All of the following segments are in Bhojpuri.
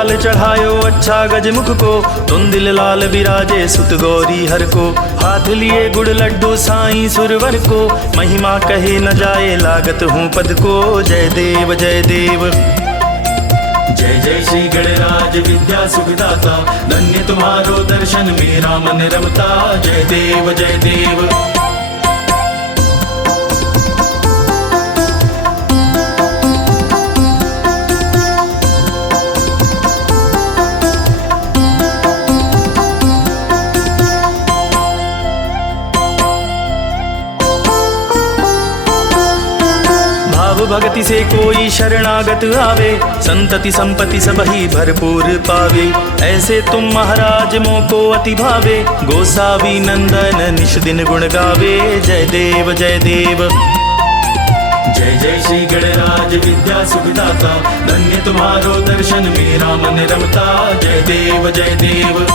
लाल चढ़ायो अच्छा गजमुख को, तुंदिल लाल विराजे सुत गौरी हर को। हाथ लिए गुड़ लड्डू साईं सुरवर को, महिमा कहे न जाए लागत हूँ पद को। जय देव जय देव। जय जय श्री गणराज विद्या सुखदाता, धन्य तुम्हारो दर्शन मेरा मन रमता। जय देव जय देव। भक्ति से कोई शरणागत आवे, संतति संपत्ति सब ही भरपूर पावे। ऐसे तुम महाराज मोको अति भावे, गोसावी नंदन निश दिन गुण गावे। जय देव जय देव। जय जय श्री गणराज विद्या सुखदाता, धन्य तुम्हारो दर्शन मेरा मन रमता। जय देव जय देव।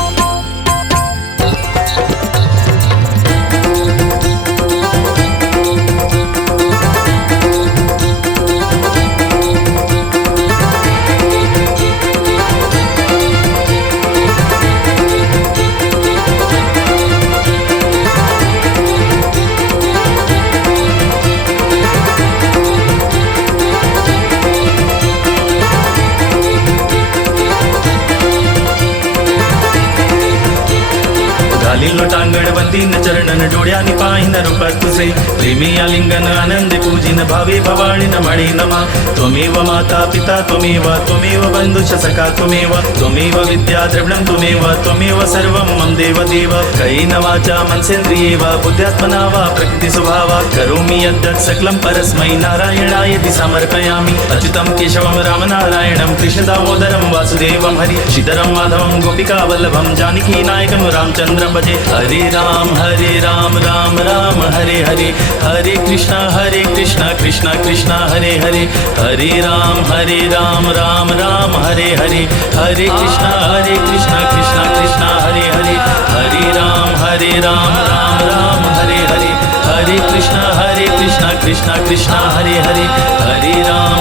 लोटांगण वंदीन चरणन डोळ्यानी पाहिन रूप तुझे, प्रेमी आलिंगन आनंद पूजिन भावे भवानी नमणे नमा। त्वमेव माता पिता त्वमेव, त्वमेव बंधुश्च सखा त्वमेव, त्वमेव विद्या द्रविणं त्वमेव, त्वमेव सर्वं मम देव देव। कायेन वाचा मनसेन्द्रिये वा बुद्ध्यात्मना वा प्रकृति स्वभावा, करोमि यद्यत् सकलं परस्मै नारायणायति समर्पयामि। अच्युतं केशवं रामनारायणं कृष्ण दामोदरं वासुदेवं हरि श्रीधरं माधवं गोपिका वल्लभं जानकी नायकं रामचंद्रं भजे। हरे राम राम राम हरे हरे, हरे कृष्णा कृष्णा कृष्णा हरे हरे। हरे राम राम राम हरे हरे, हरे कृष्णा कृष्णा कृष्णा हरे हरे। हरे राम राम राम हरे हरे, हरे कृष्णा कृष्णा कृष्णा हरे हरे। हरे राम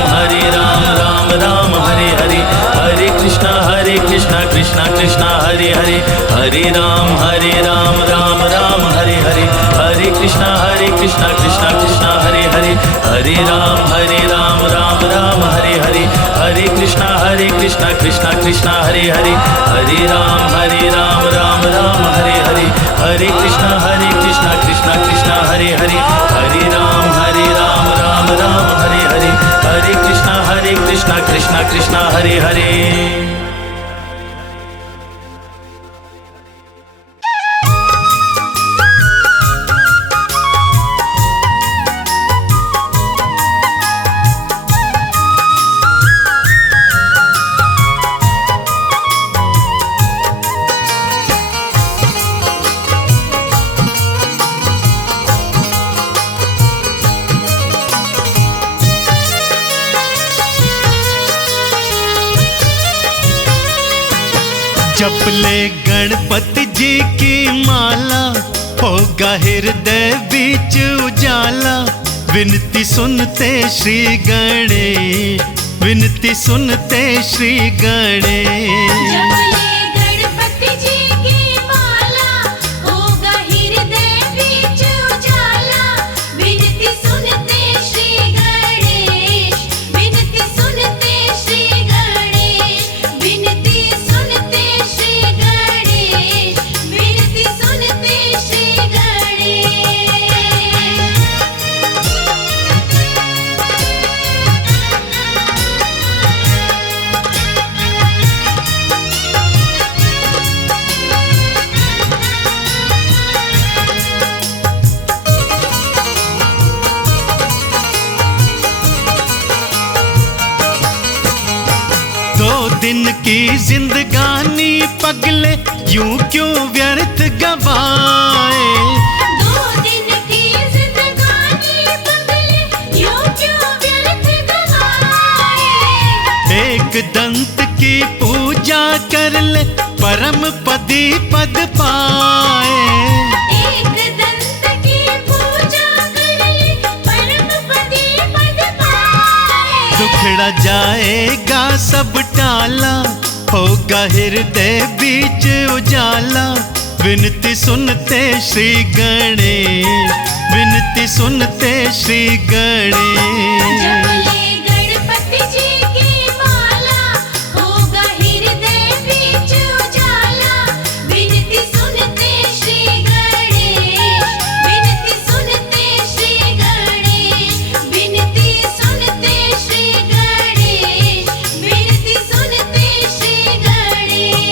राम राम हरे हरे, हरे कृष्णा कृष्णा कृष्णा हरे हरे। हरे राम राम राम हरे हरे, हरे कृष्णा कृष्णा कृष्णा हरे हरे। हरे राम राम राम हरे हरे, हरे कृष्णा कृष्णा कृष्णा हरे हरे। हरे राम राम राम हरे हरे, हरे कृष्णा कृष्णा कृष्णा हरे हरे। हरे राम राम राम हरे हरे, हरे कृष्णा कृष्णा कृष्णा हरे हरे। जपले गणपति जी की माला, होगा हृदय बीच उजाला। विनती सुनते श्री गणेश, विनती सुनते श्री गणेश। दिन की जिंदगानी पगले यूं क्यों व्यर्थ गवाए। 2 दिन की जिंदगानी पगले यूं क्यों व्यर्थ गवाए। एक दंत की पूजा कर ले परम पदी पद पाए। एक दंत की पूजा कर ले परम पदी पद पाए। दुखड़ा जाएगा सब टाला, होगा हृदय बीच उजाला, विनती सुनते श्री गणेश, विनती सुनते श्री गणेश। जपले गणपति जी की माला, होगा हृदय बीच उजाला, विनती सुनते श्री गणेश, विनती सुनते श्री गणेश, विनती सुनते श्री गणेश, विनती सुनते श्री गणेश।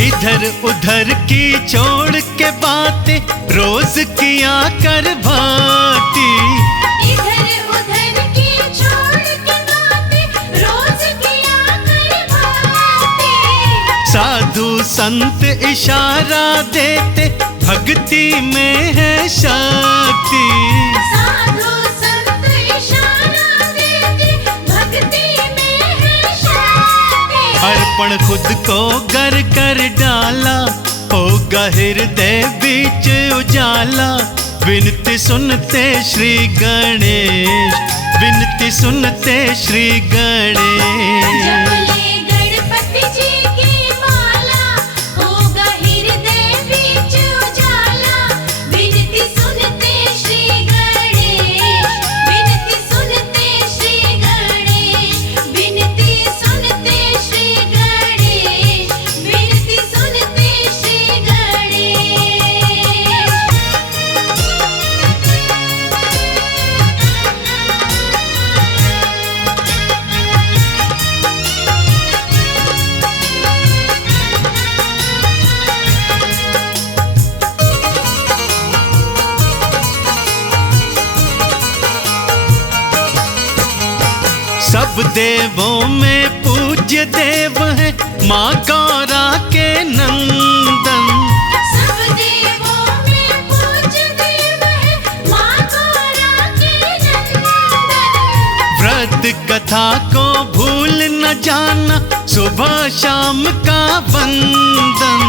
इधर उधर की छोड़ के बातें रोज किया कर भाती, इधर उधर की छोड़ के बातें रोज किया कर बातें। साधु संत इशारा देते भक्ति में है शक्ति, साधु संत इशारा देते भक्ति में है शक्ति। अर्पण खुद को गर कर डाला, होगा हृदय बीच उजाला, विनती सुनते श्री गणेश, विनती सुनते श्री गणेश। जपले गणपति जी की माला, होगा हृदय बीच उजाला, विनती सुनते श्री गणेश, विनती सुनते श्री गणेश, विनती सुनते श्री गणेश, विनती सुनते श्री गणेश। सब देवों में पूज्य देव है माँ गौरा के नंदन, सब देवों में पूज्य देव है माँ गौरा के नंदन। व्रत कथा को भूल न जाना, सुबह शाम का वंदन।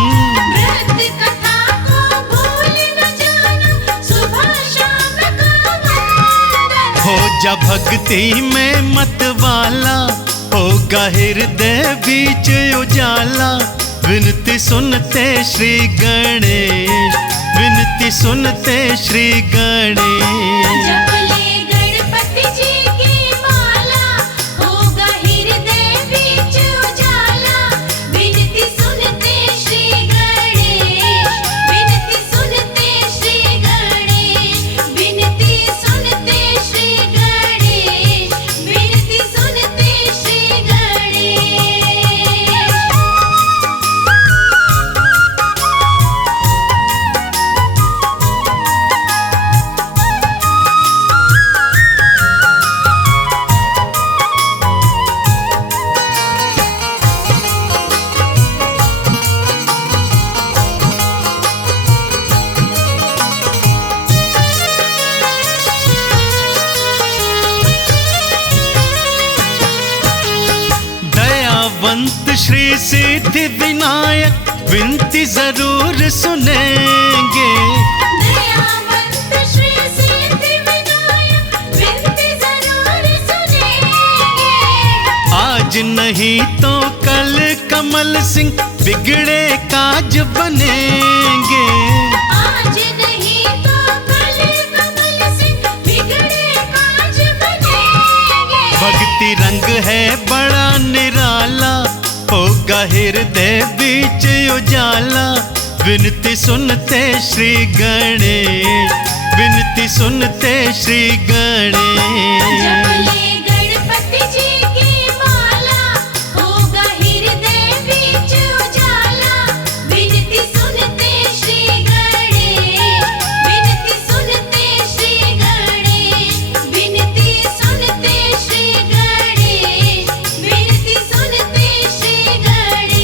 व्रत कथा को भूल न जाना, सुबह शाम का वंदन। हो जा भक्ति में मत वाला, होगा हृदय बीच उजाला, विनती सुनते श्री गणेश, विनती सुनते श्री गणेश। जपले गणपति जी की माला, होगा हृदय बीच उजाला, विनती सुनते श्री गणेश, विनती सुनते श्री गणेश, विनती सुनते श्री गणेश, विनती सुनते श्री गणेश। दयावंत श्री सिद्धि विनायक विनती जरूर सुनेंगे, दयावंत श्री सिद्धि विनायक विनती जरूर सुनेंगे। आज नहीं तो कल कमल सिंह बिगड़े काज बनेंगे। आज नहीं तो कल कमल सिंह बिगड़े काज बनेंगे। भक्ति रंग है बड़ा निराला, होगा हृदय बीच उजाला, विनती सुनते श्री गणेश, विनती सुनते श्री गणेश। जपले गणपति जी की माला, होगा हृदय बीच उजाला, विनती सुनते श्री गणेश, विनती सुनते श्री गणेश, विनती सुनते श्री गणेश, विनती सुनते श्री गणेश।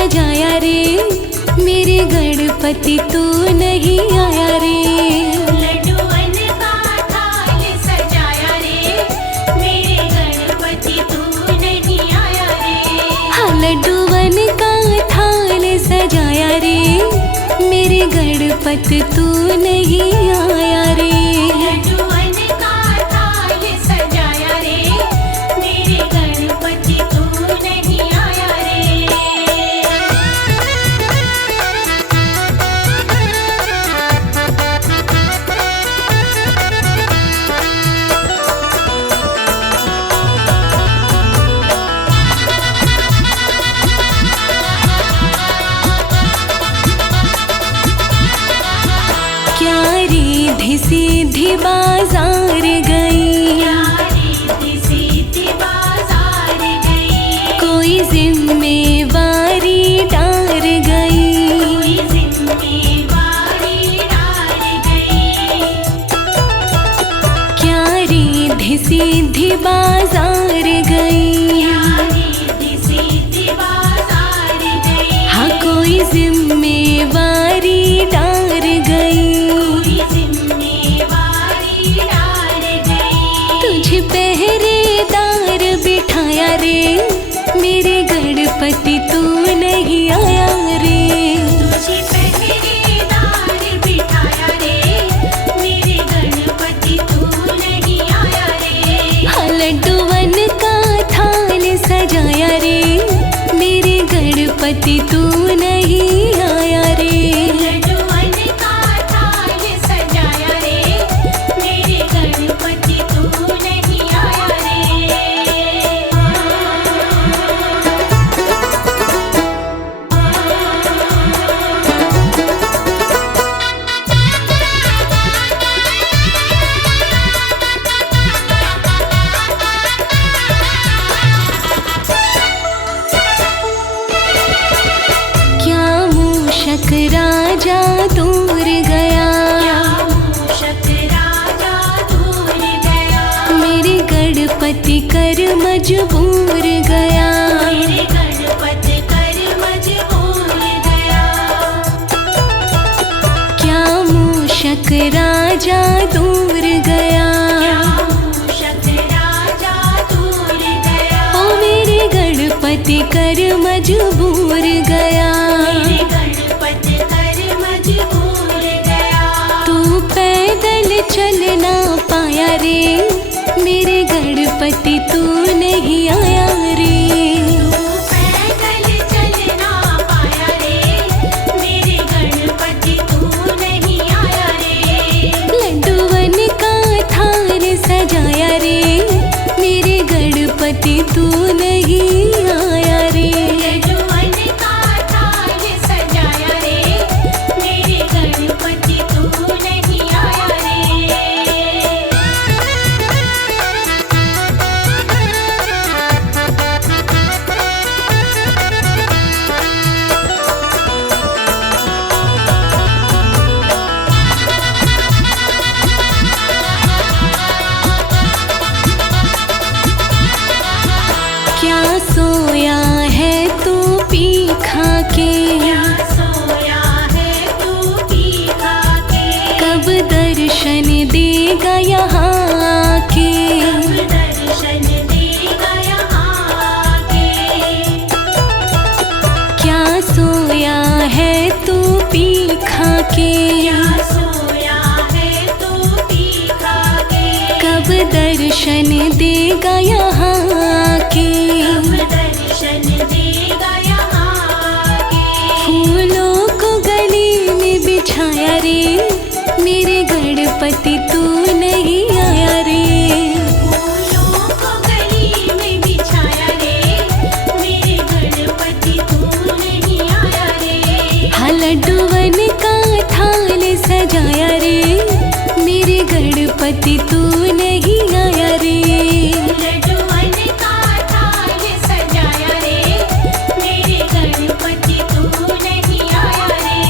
सजाया रे, मेरे गणपति तू नहीं आया रे। लड्डूवन का थाल सजाया रे, मेरे गणपति तू नहीं आया रे। हाँ लड्डूवन का थाल सजाया रे, मेरे गणपति तू नहीं आया रे। लड्डूवन का थाल सजाया रे, मेरे गणपति तू नहीं आया रे। क्या रिद्धि सिद्धि बाजार गई, रिद्धि सिद्धि बाजार गई, कोई जिम्मेवारी डार गई। कोई जिम्मेवारी डाल गई। क्या रिद्धि सिद्धि बाजार गई, रिद्धि सिद्धि बाजार गई, हाँ कोई जिम्मेवारी डार गई। कोई जिम्मेवारी डाल गई। तुझे पहरेदार बिठाया रे, मेरे गणपति तू नहीं आया रे। तुझे पहरेदार बिठाया रे, मेरे गणपति तू नहीं आया रे। हाँ लड्डूवन का थाल सजाया रे, मेरे गणपति तू नहीं आया रे। लड्डूवन का थाल सजाया रे, मेरे गणपति तू नहीं आया रे। क्या मूषक राजा दूर गया, मूषक राजा दूर गया, मेरे गणपति कर मजबूर गया। मेरे गणपति कर मजबूर गया। क्या मूषक राजा दूर गया, मूषक राजा दूर गया, ओ मेरे गणपति कर मजबूर गया। मेरे गणपति कर मजबूर गया। तू पैदल चल ना पाया रे, मेरे गणपति तू नहीं आया रे। तू पैदल चल ना पाया रे, मेरे गणपति तू नहीं आया रे। लड्डूवन का थाल सजाया रे, मेरे गणपति तू नहीं आया रे। लड्डूवन का थाल सजाया रे, मेरे गणपति तू नहीं आया रे। क्या सोया है तू पी खा के, सोया है तू पी खा के, कब दर्शन देगा यहाँ आके। दर्शन देगा यहाँ आके। क्या सोया है तू पी खा के, सोया है तू पी खा के, कब दर्शन देगा यहाँ आके। दर्शन देगा यहाँ आके। फूलों को गली में बिछाया रे, मेरे गणपति तू नहीं आया रे। फूलों को गली में बिछाया रे, मेरे गणपति तू नहीं आया रे। हाँ लड्डूवन का थाल सजाया रे, मेरे गणपति तू नहीं आया रे। लड्डूवन का थाल सजाया रे, मेरे गणपति तू नहीं आया रे।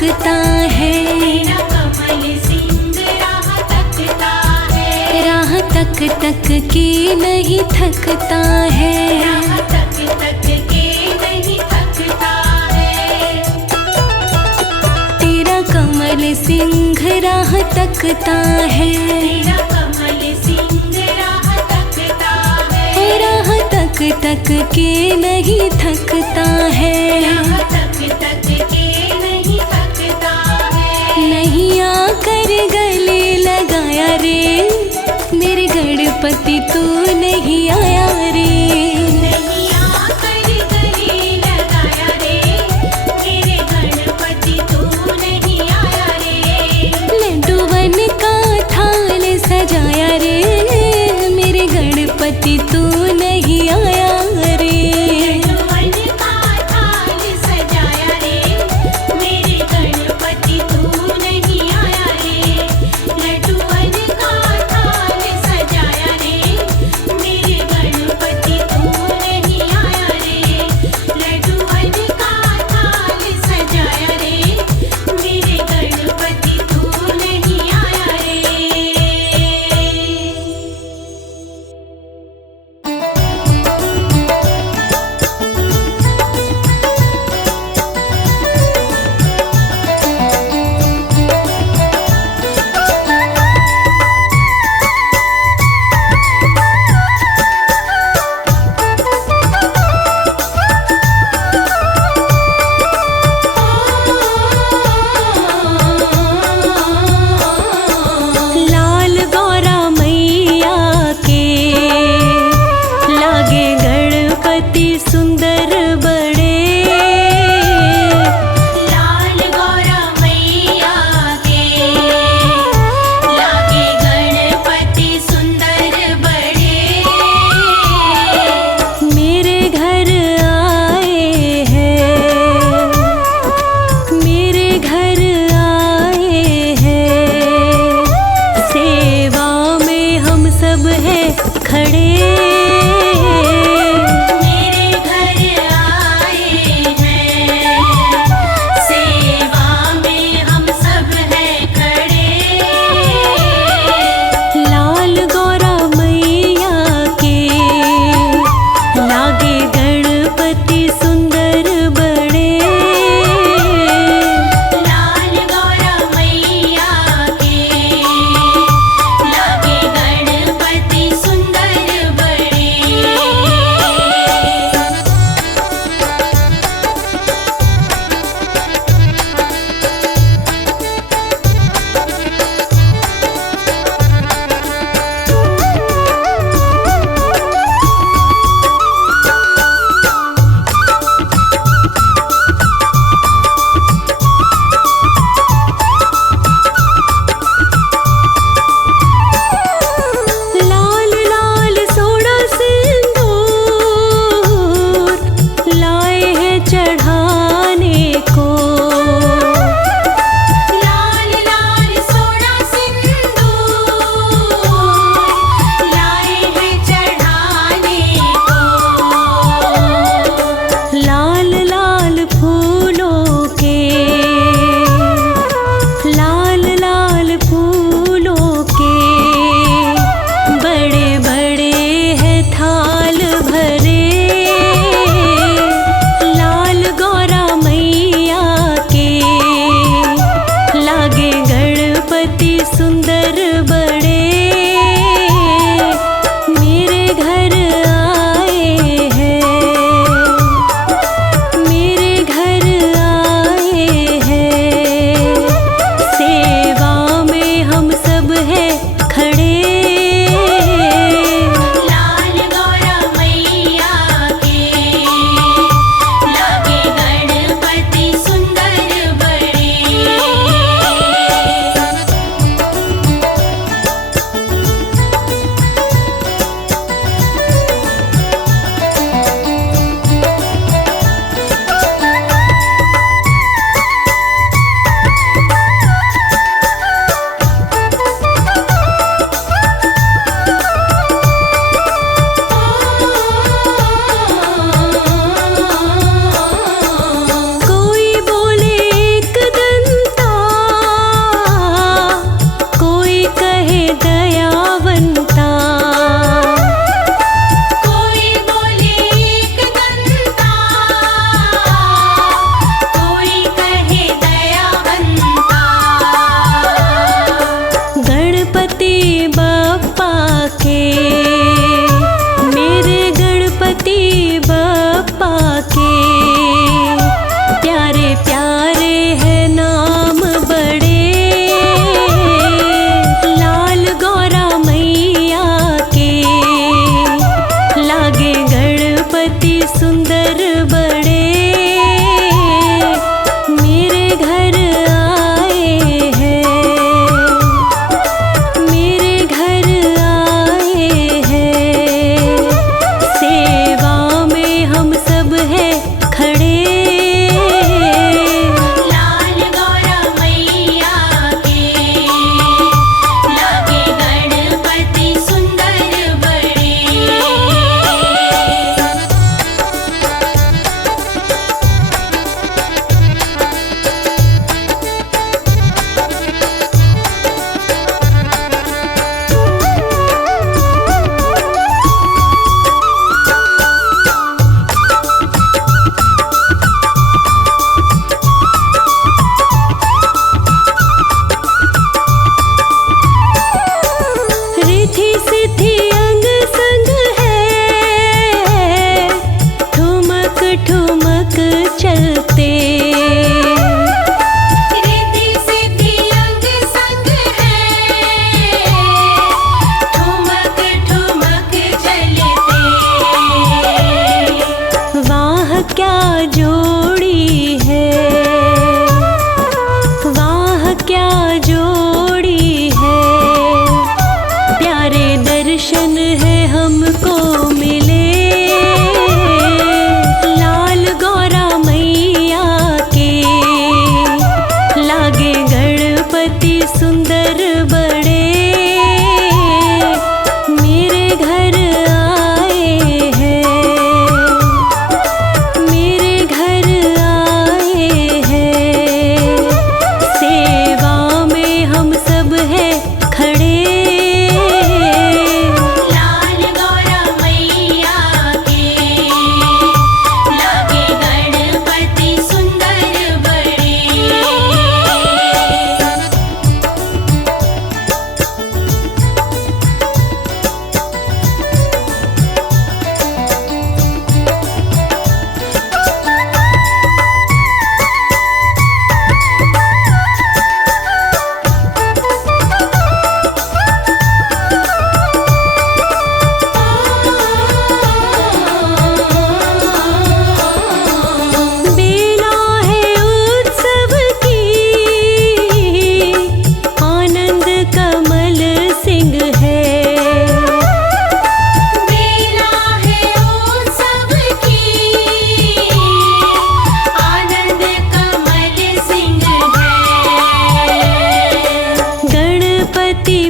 तकता है, तेरा कमल सिंह राह तकता है, राह तक तक के नहीं थकता है। राह तक तक के नहीं थकता है। तेरा कमल सिंह राह तकता है, तेरा कमल सिंह राह तकता है, राह तक तक के नहीं थकता है। राह तक तक के नहीं थकता है। नहीं आकर गले लगाया रे, मेरे गणपति तू नहीं आया रे। नहीं आकर गले लगाया रे, मेरे गणपति तू नहीं आया रे। लड्डूवन का थाल सजाया रे, मेरे गणपति तू नहीं आया रे। लड्डूवन का थाल सजाया रे, मेरे गणपति तू नहीं आया रे। लड्डूवन का थाल सजाया रे, मेरे गणपति तू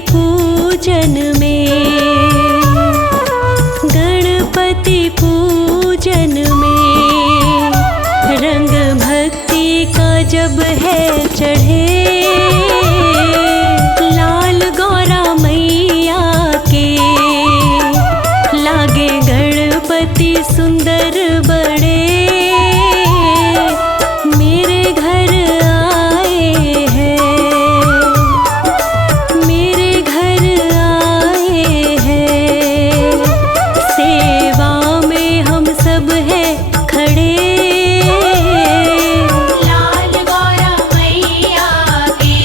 पूजन में, गणपति पूजन में रंग भक्ति का जब है चढ़े, लाल गौरा मैया के लागे गणपति सुंदर बड़े, मेरे घर आए हैं, मेरे घर आए हैं, सेवा में हम सब हैं खड़े, लाल गौरा मैया के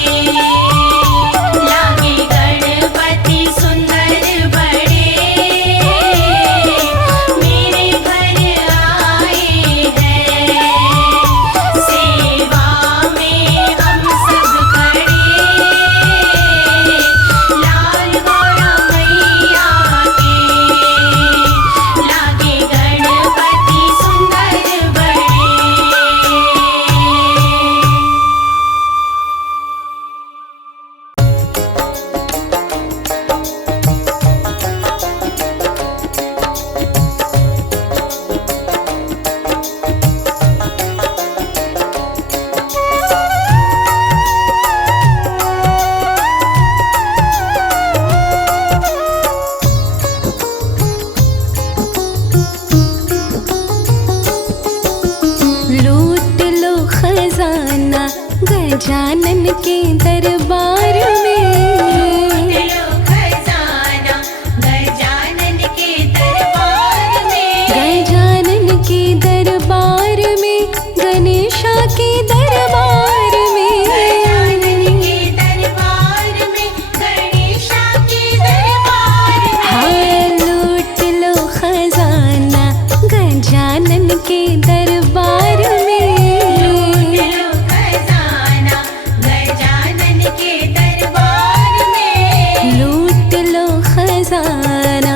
लागे गणपति सुंदर बड़े, मेरे घर आए हैं, सेवा में हम सब खड़े, लाल गौरा मैया के लागे गणपति सुंदर बड़े। लूट लो खजाना गजानन के दरबार में, लो खजाना गजानन के दरबार में, गजानन के दरबार में, गणेशा के दरबार में, गजानन के दरबार में, गणेशा के दरबार में। हाँ लूट लो खजाना गजानन के दरबार में, लो खजाना गजानन के दरबार में, लूट लो खजाना।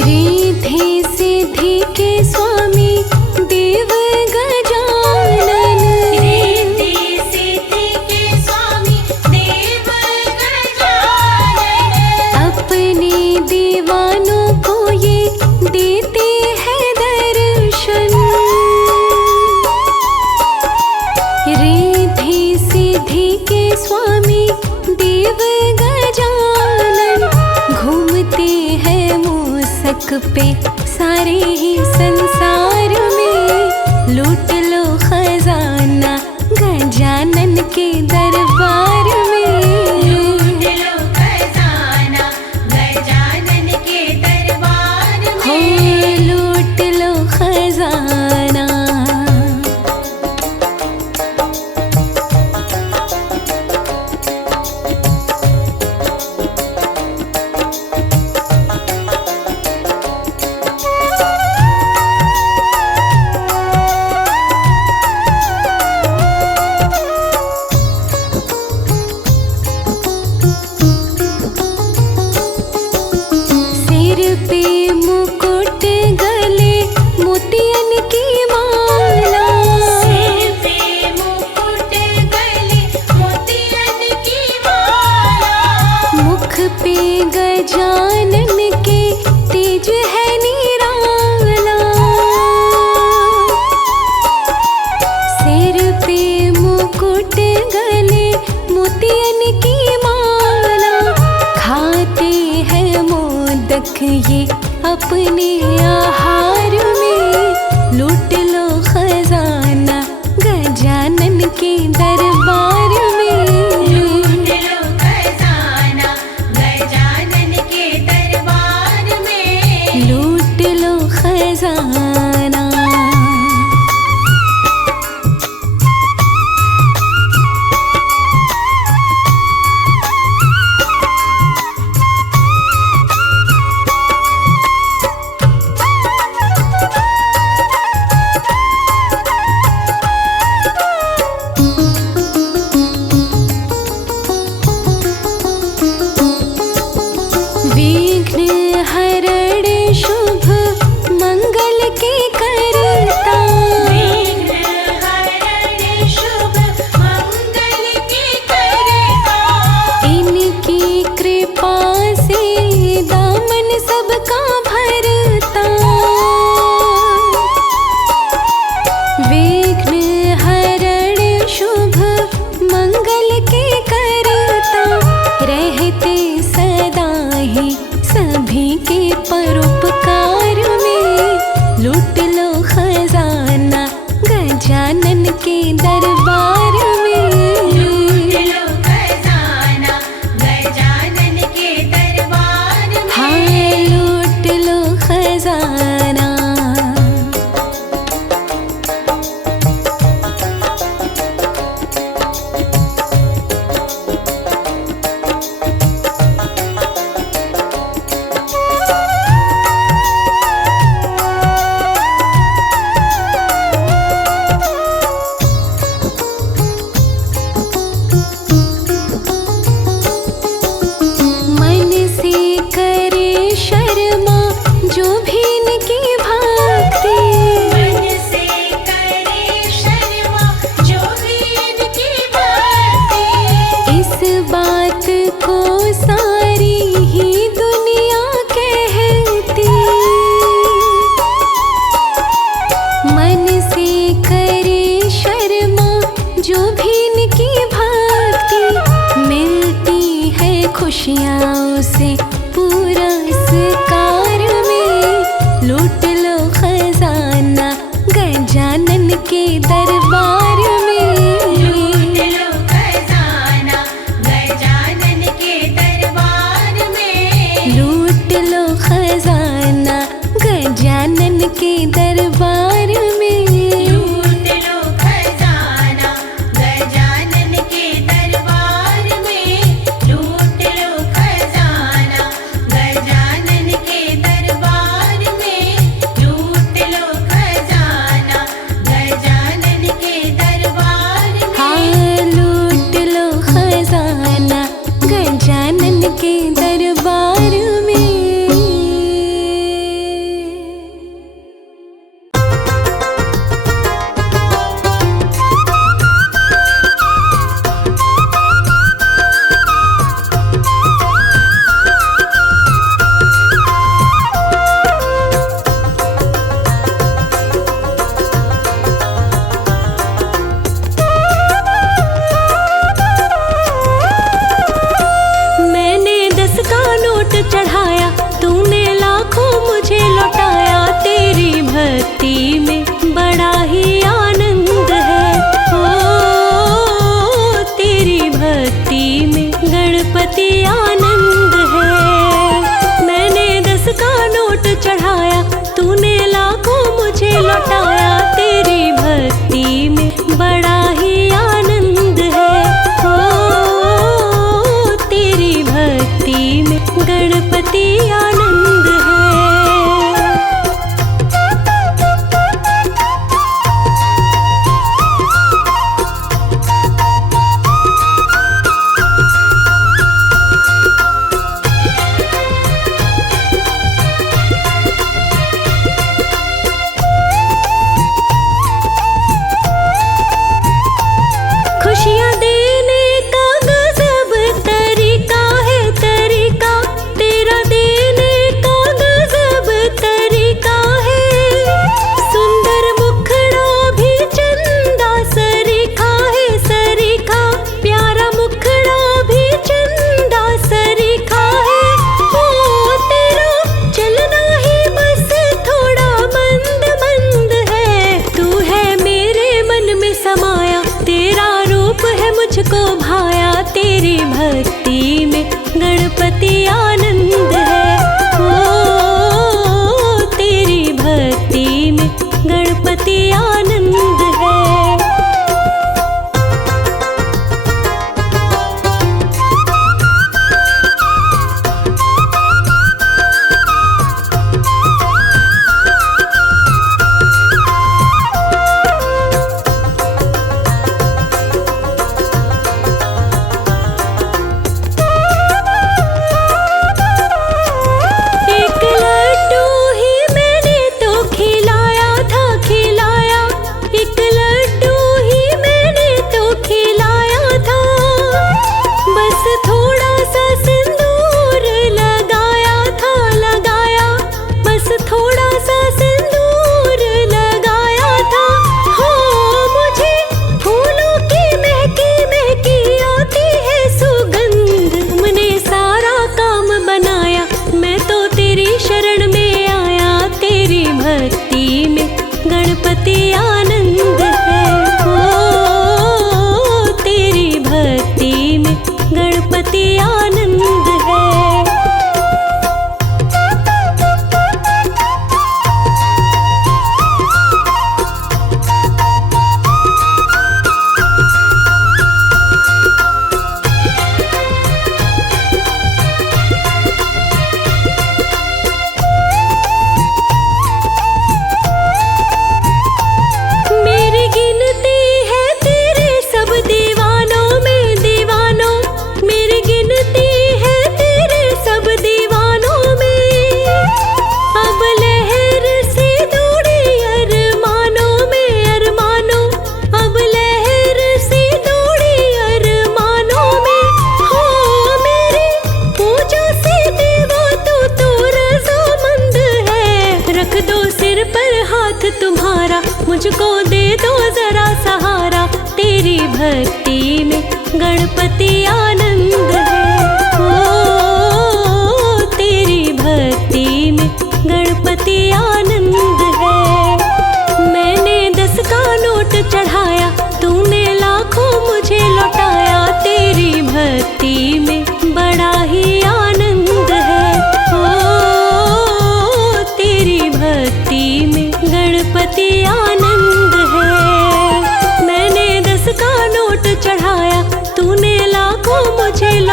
रिद्धि सिद्धि के स्वामी देव गजानन, रिद्धि सिद्धि के स्वामी देव गजानन, अपने दीवानों को ये देते हैं दर्शन, रिद्धि सिद्धि के स्वामी देव गजानन घूमते हैं मूसक पे सारे ही संसार में, लूट लो खजाना गजानन के दरबार में, लो खजाना गजानन के दरबार हो में, लूट लो खजाना। सिर पे मुकुट गले मोतियन की माला, सिर पे मुकुट गले मोतियन की माला, मुख पे गजानन के तेज है निराला, सिर पे मुकुट गले मोतियन की माला, खाते हैं मोदक ये अपने आहार में, लूट लो खजाना गजानन के दरबार में, लो खजाना गजानन के दरबार में, लूट लो खजाना। नहीं सभी के परोपकार में। लूट लो खजाना गजानन के दरबार में। लूट लो खजाना गजानन के दरबार में। हाँ लूट लो खजाना। मन से करे शर्मा जो भी इनकी भक्ति। मन से करे शर्मा जो भी इनकी भक्ति। इस बात को सारी ही दुनिया कहती। मन से करे शर्मा जो भी इनकी भक्ति। मिलती है खुशियाँ उसे पुरस्कार में। लूट लो खजाना गजानन के दरबार में। लूट लो खजाना गजानन के दरबार में। लूट लो खजाना गजानन के दरबार में। लूट लो खजाना गजानन के दरबार में। लूट लो खजाना गजानन के दरबार में। लूट लो खजाना गजानन के दरबार में। हाँ लूट लो खजाना गजानन के दरबार में।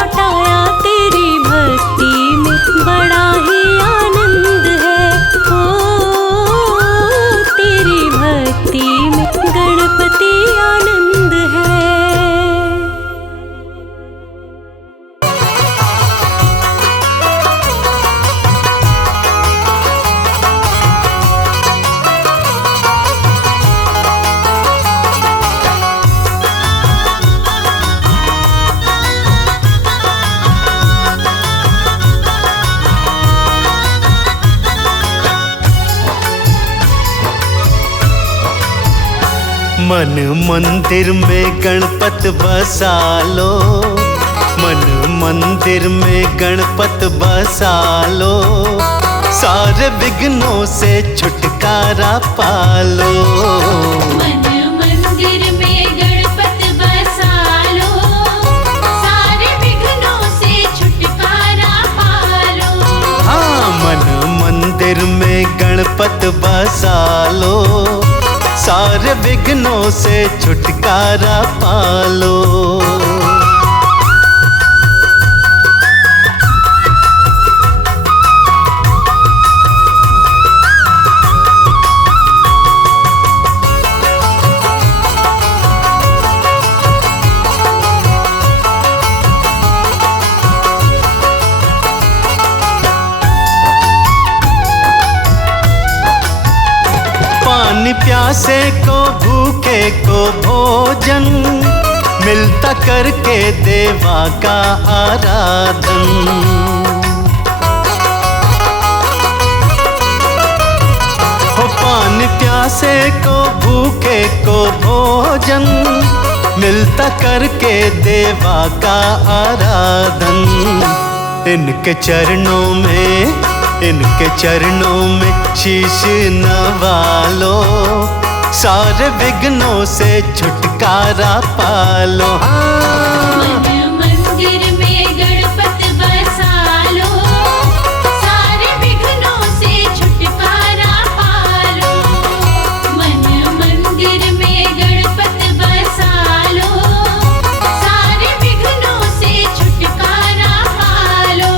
लौटाया तेरी भक्ति में बड़ा ही आनंद है। ओ तेरी भक्ति में गणपति आनंद है। मन मंदिर में गणपत बसा लो, मन मंदिर में गणपत बसा लो, सारे विघ्नों से छुटकारा पालो। मन मंदिर में गणपत बसा लो, सारे विघ्नों से छुटकारा पालो। हाँ, मन मंदिर में गणपत बसा लो, सारे विघ्नों से छुटकारा पालो। पानी प्यासे को भूखे को भोजन मिलता करके देवा का आराधन। हो पानी प्यासे को भूखे को भोजन मिलता करके देवा का आराधन। इनके चरणों में शीश नवालो, सारे विघ्नों से छुटकारा पालो। मन मंदिर में गणपत बसा लो, सारे विघ्नों से छुटकारा पालो। मन मंदिर में गणपत बसा लो, सारे विघ्नों से छुटकारा पालो।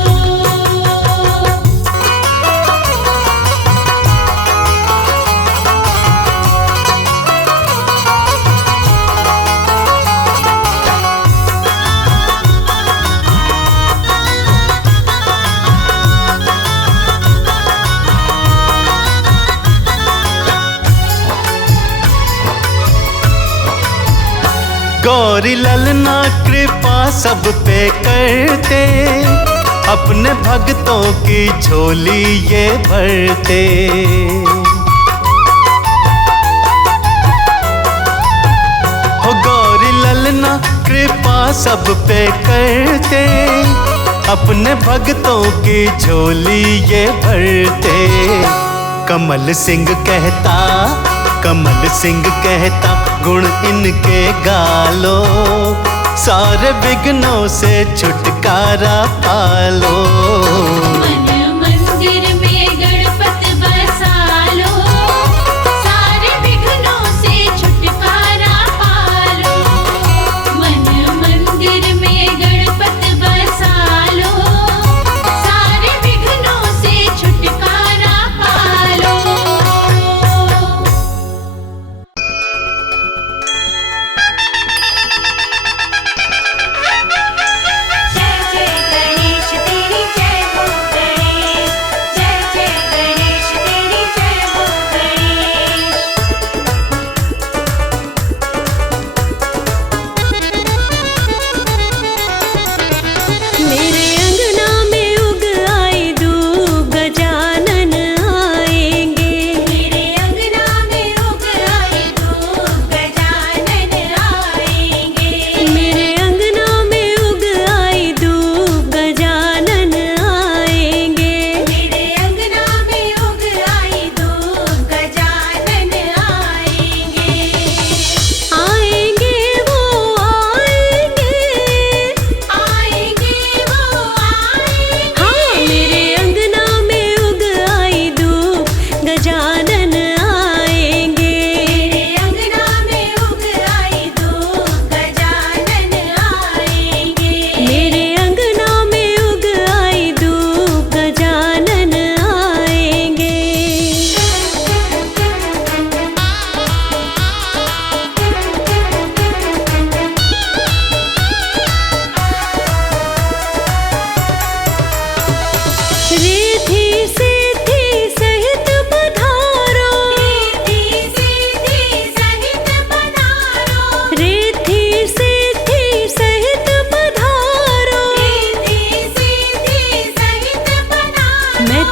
गौरी ललना कृपा सब पे करते, अपने भक्तों की झोली ये भरते। हो गौरी ललना कृपा सब पे करते, अपने भक्तों की झोली ये भरते। कमल सिंह कहता गुण इनके गालो, सारे विघ्नों से छुटकारा पालो। मन मंदिर में गणपत बसा लो, सारे विघ्नों से छुटकारा पालो। मन मंदिर में गणपत बसा लो, सारे विघ्नों से छुटकारा पालो। जय जय गणेश तेरी जय हो।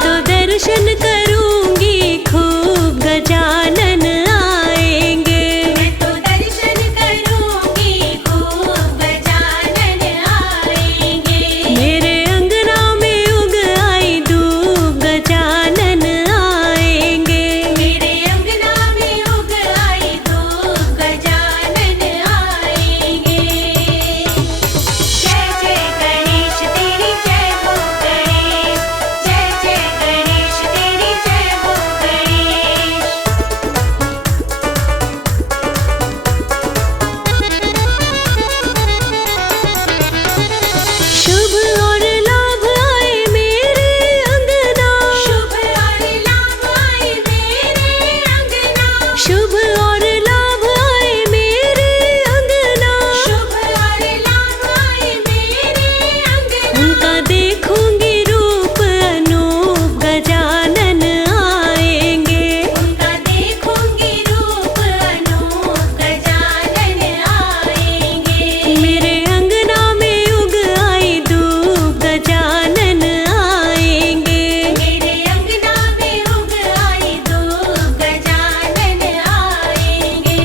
तो दर्शन करूंगी खूब गजानन आएंगे। मैं तो दर्शन करूंगी खूब गजानन आएंगे। मेरे अंगना में उग आई धूप गजानन आएंगे। मेरे अंगना में उग आई धूप गजानन आएंगे। जय जय गणेश तेरी जय हो गणेश, जय जय गणेश तेरी जय हो गणेश। शुभ और लाभ आए मेरे अंगना। शुभ और लाभ आए मेरे अंगना। शुभ और लाभ आए मेरे अंगना। शुभ और लाभ आए मेरे अंगना। उनका देखूंगी रूप अनूप गजानन आएंगे। उनका देखूंगी रूप अनूप गजानन आएंगे। मेरे अंगना में उग आई धूप गजानन आएंगे। मेरे अंगना में उग आई धूप गजानन आएंगे।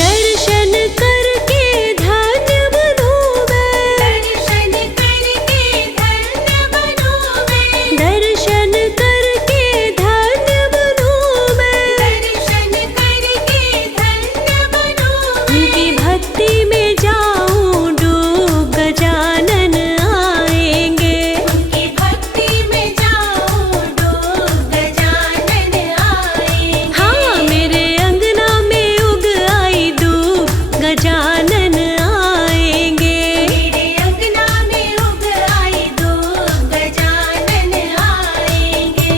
दर्शन करके धन्य बनूं मैं। दर्शन करके धन्य बनूं मैं। दर्शन करके धन्य बनूं मैं। दर्शन करके धन्य बनूं मैं। उनकी भक्ति में जाऊं डूब गजानन आएंगे। उनकी भक्ति में जाऊं डूब गजानन आएंगे। हाँ मेरे अंगना में उग आई धूप गजानन आएंगे। मेरे अंगना में उग आई धूप गजानन आएंगे।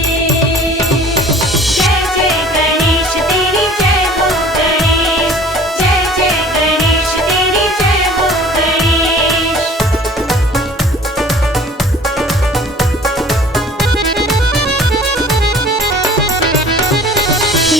जय जय गणेश तेरी जय हो गणेश, जय जय गणेश तेरी जय हो गणेश।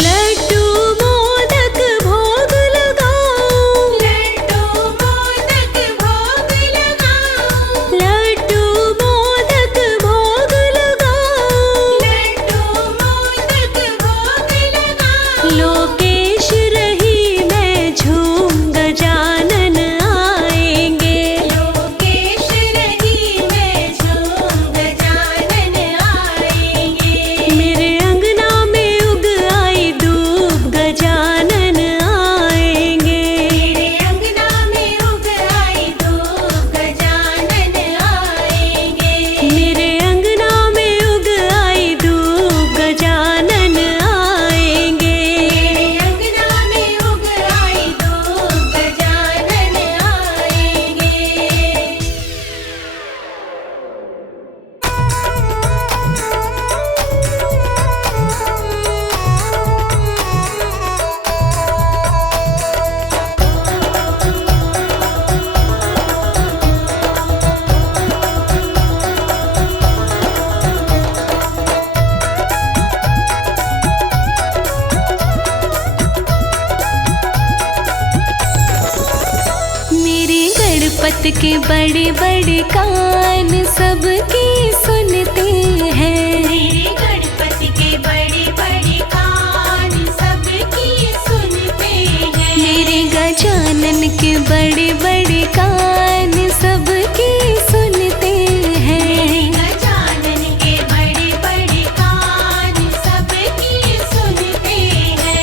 लड्डू मोदक भोग लगाऊं। लड्डू मोदक भोग लगाऊं। लड्डू मोदक भोग लगाऊं। लड्डू मोदक भोग लगाऊं। लोकेश रही मैं झूम गजानन आएंगे। लोकेश रही मैं झूम गजानन आएंगे। मेरे अंगना में उग आई धूप गजानन आएंगे। मेरे अंगना में उग आई धूप गजानन आएंगे। मेरे अंगना में उग आई धूप गजानन आएंगे। मेरे अंगना में उग आई धूप गजानन आएंगे। मेरे गणपत के बड़े बड़े कान सबकी सुनते हैं। मेरे गणपति के बड़े बड़े कान सबकी सुनते हैं। मेरे गजानन के बड़े बड़े कान सबकी सुनते हैं। गजानन के बड़े बड़े कान सबकी सुनते हैं।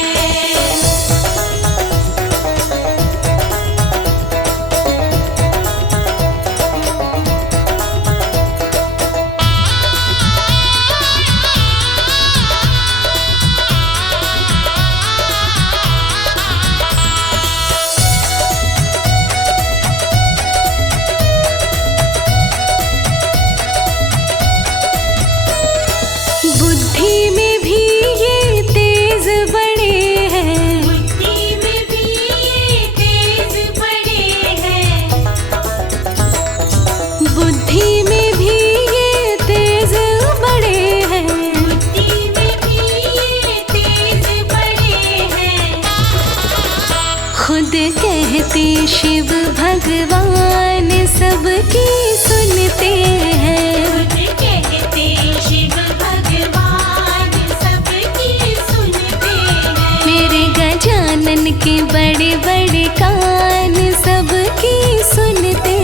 शिव भगवान सबकी सुनते हैं। कहते शिव भगवान सबकी सुनते हैं। मेरे गजानन के बड़े बड़े कान सबकी सुनते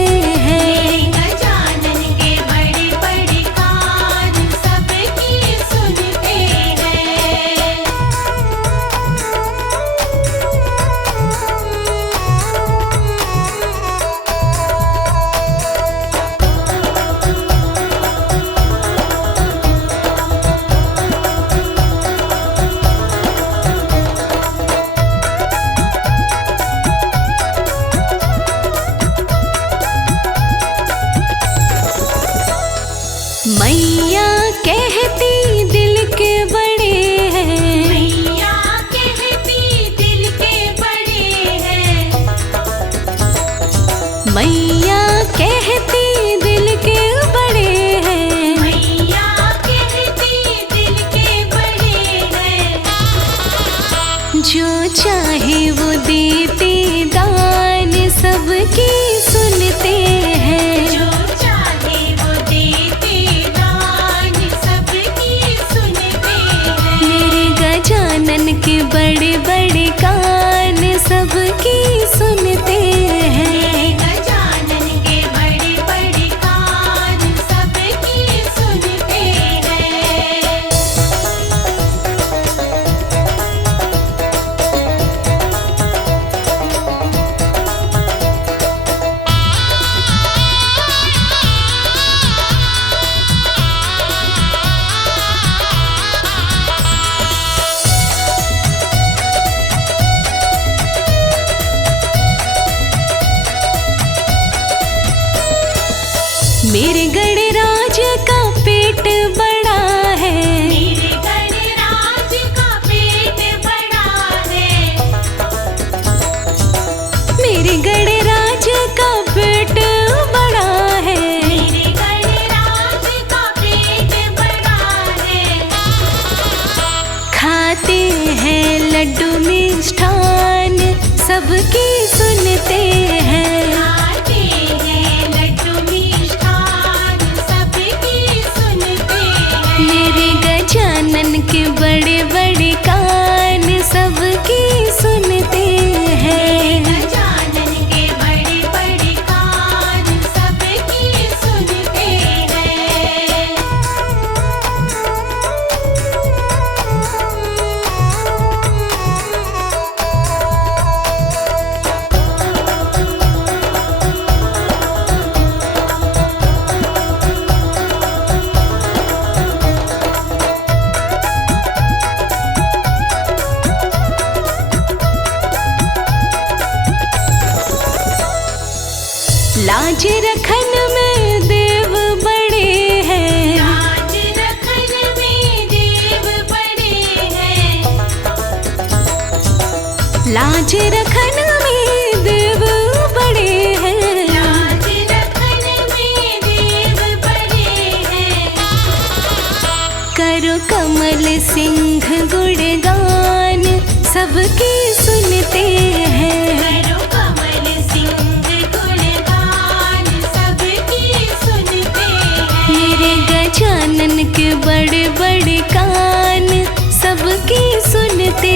हैं। गजानन के बड़े बड़े कान सबकी सुनते हैं। मैया कहती दिल के बड़े हैं। मैया कहती दिल के बड़े हैं। मैया कहती दिल के बड़े हैं। मैया कहती दिल के बड़े हैं। जो चाहे वो देते दान सबकी सुनते हैं। जो चाहे वो देते दान सबकी सुनते हैं। मेरे गजानन के बड़े बड़े कान सबकी सुनते हैं। गजानन के बड़े बड़े कान सबकी सुनते हैं। मेरे गणराज का पेट बड़ा है। मेरे गणराज का पेट बड़ा है। मेरे गणराज का पेट बड़ा है। मेरे गणराज का पेट बड़ा है। खाते हैं लड्डू मिष्ठान सबकी सुनते हैं। खाते हैं लड्डू मिष्ठान सबकी सुनते हैं। मेरे गजानन के बड़े बड़े कान सबकी सुनते हैं। गजानन के बड़े बड़े कान सबकी सुनते हैं। लाज रखन में देव बड़े हैं। लाज रखन में देव बड़े हैं। लाज रखन में देव बड़े हैं। लाज रखन में देव बड़े हैं। करो कमल सिंह गुणगान सबकी सुनते हैं। करो कमल सिंह गुणगान सबकी सुनते हैं। मेरे गजानन के बड़े बड़े कान सबकी सुनते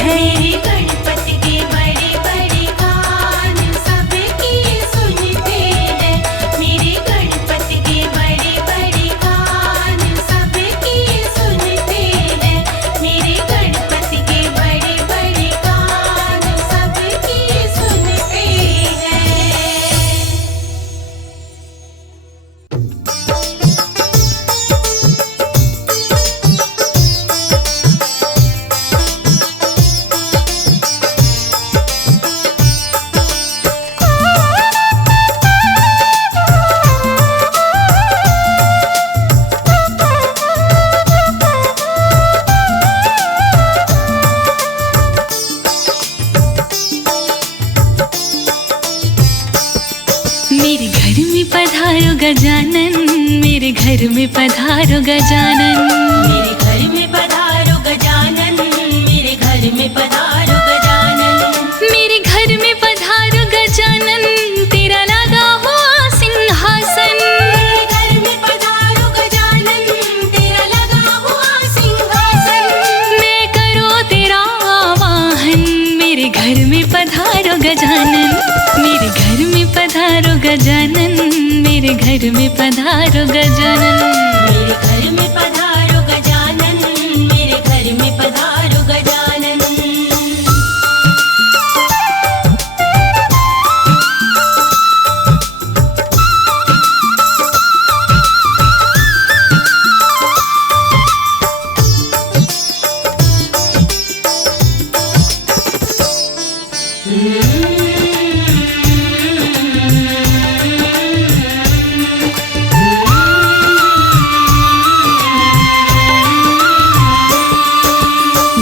हैं। मेरे गणपति के बड़े बड़े कान सबकी सुनते हैं। मेरे गणपति के बड़े बड़े कान सबकी सुनते हैं। मेरे गणपति के बड़े बड़े कान सबकी सुनते हैं। मेरे घर में पधारो गजानन। मेरे घर में पधारो गजानन। मेरे घर में पधारो गजानन। मेरे घर में पधारो गजानन। मेरे घर में पधारो गजानन। गजानन, मेरे घर में पधारो गजानन। मेरे घर में पधारो गजानन, मेरे घर में पधारो गजानन।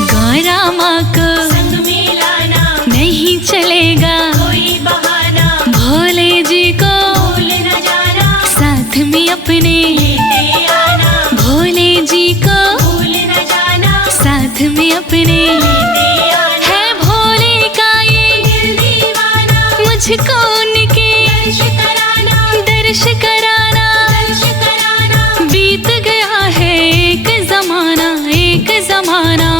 गौरा माँ को संग में लाना, नहीं चलेगा कोई बहाना, भोले जी को भूल न जाना, साथ में अपने लेते आना, भोले जी को भूल न जाना, साथ में अपने लेते आना। है भोले का ये दिल दीवाना, मुझको उनके दर्श कराना, दर्श कराना। दर्श कराना। बीत गया है एक जमाना, एक जमाना।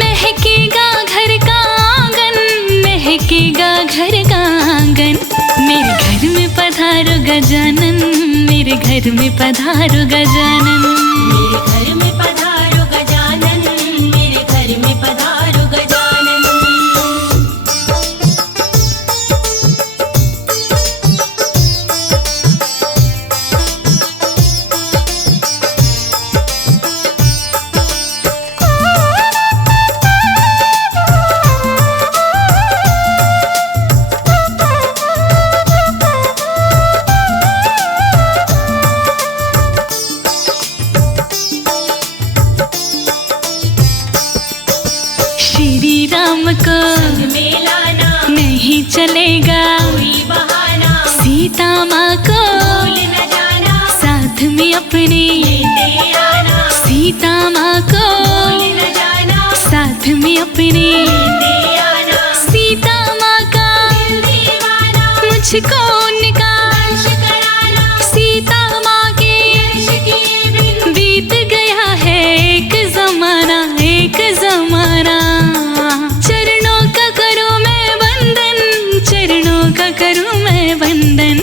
महकेगा घर का आंगन, महकेगा घर का आंगन। मेरे घर में पधारो गजानन, मेरे घर में पधारो गजानन। मेरे घर में पधारो गजानन, मेरे घर में पधारो गजानन। श्री राम को संग में लाना, नहीं चलेगा कोई बहाना, सीता माँ को भूल न जाना, साथ में अपने लेते आना, सीता माँ को भूल न जाना, साथ में अपने लेते आना। सीता माँ का दिल दीवाना, मुझको उनका दर्श कराना, सीता माँ के दर्श किए बिन बीत गया है एक जमाना, एक जमाना। चरणों का करूँ मैं वंदन, चरणों का करूँ मैं वंदन।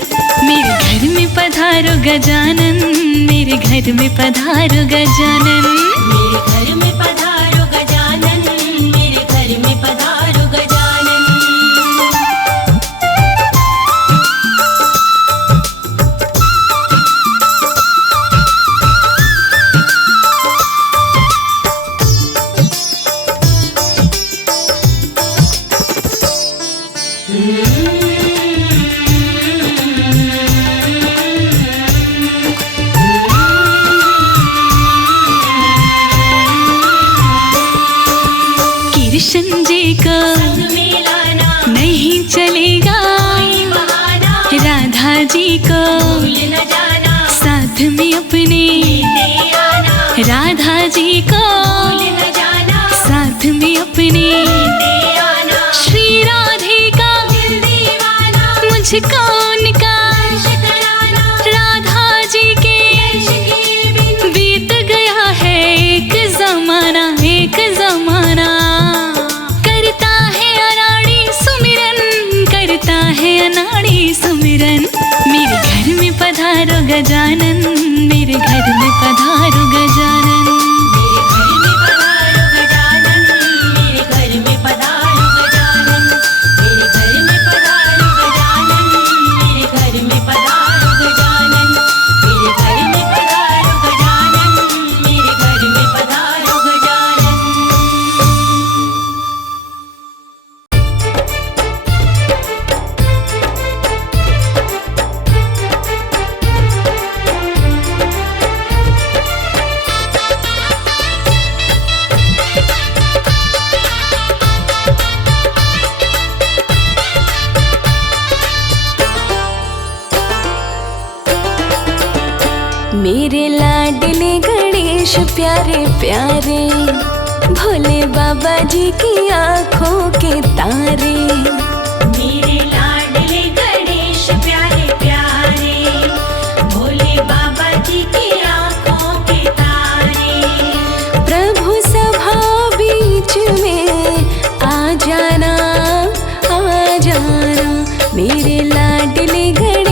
मेरे घर में पधारो गजानन, मेरे घर में पधारो गजानन। मेरे घर में पधारो गजानन, मेरे घर में पधारो गजानन। कृष्ण जी को संग में लाना, नहीं चलेगा कोई बहाना, राधा जी को भूल न जाना, साथ में अपने लेते आना, राधा जी को भूल न जाना, साथ में अपने लेते आना। श्री राधे का दिल दीवाना, मुझको उनका दर्श कराना, राधा जी के दर्श किए बिन बीत गया है एक जमाना, एक जमाना। करता है अनाड़ी सुमिरन, करता है अनाड़ी सुमिरन। मेरे घर में पधारो गजानन, मेरे घर में पधारो गजानन। मेरे घर में पधारो गजानन, मेरे घर में पधारो गजानन। मेरे घर में पधारो गजानन, मेरे घर में पधारो गजानन। मेरे घर में पधारो गजानन, मेरे घर में पधारो गजानन। मेरे लाडले गणेश प्यारे प्यारे, भोले बाबा जी की आंखों के तारे। मेरे लाडले गणेश प्यारे प्यारे, भोले बाबा जी की आंखों के तारे। प्रभु सभा बीच में आ जाना, आ जाना। मेरे लाडले गणेश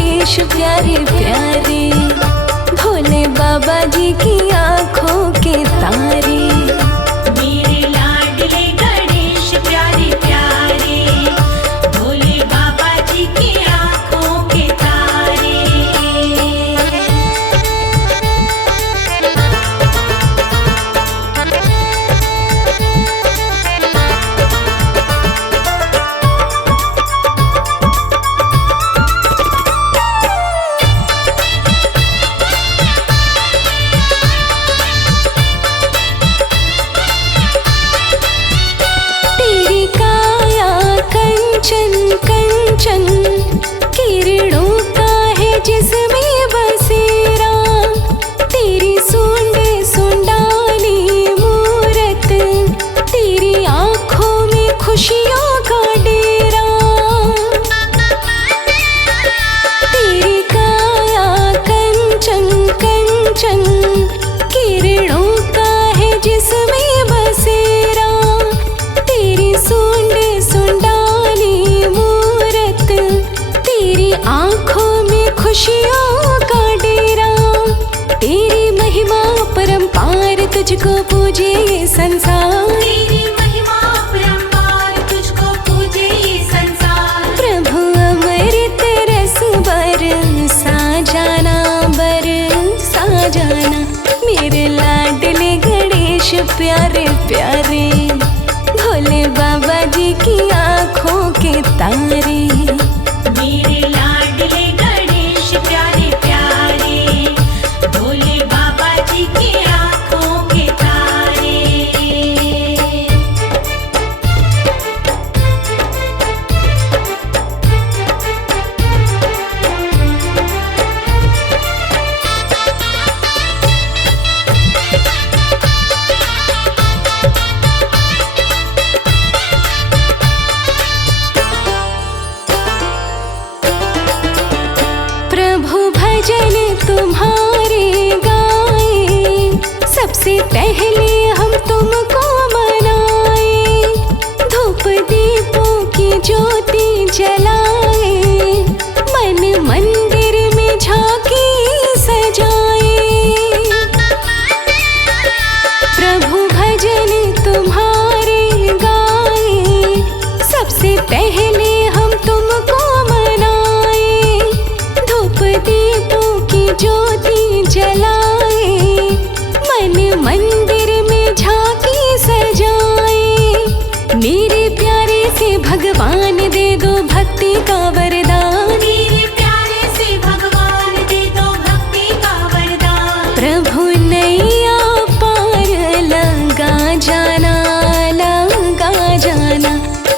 कंचन किरणों का है जिसमें बसेरा, तेरी सूंड सुंडाली मूरत, तेरी आंखों में खुशियों का डेरा, तेरी काया कंचन कंचन किरणों का है जिसमें बसेरा, तेरी सूंड सुंडाली मूरत, तेरी आंखों में खुशियों का डेरा, तेरी महिमा परंपार तुझको पूजे ये संसार, तेरी महिमा परंपार तुझको पूजे ये संसार। प्रभु अमृत रस बरसा जाना बरसा जाना, मेरे लाडले गणेश प्यारे प्यारे, भोले बाबा जी की आँखों के तारे। मेरे लाडले गणेश प्यारे प्यारे, भोले बाबा जी की आँखों के तारे। प्रभु भजन तुम्हारे गाए, सबसे पहले हम तुमको मनाए, धूप दीपों की ज्योति जलाए, मन मंदिर में झांकी सजाए। प्रभु भजन तुम्हारे गाए, सबसे पहले हम तुमको मनाए, धूप दीपों की ज्योति जलाए, मन मंदिर में झांकी सजाए। मेरे प्यारे से भगवान दे दो भक्ति का वरदान, मेरे प्यारे से भगवान दे दो भक्ति का वरदान। प्रभु नैया पार लगा जाना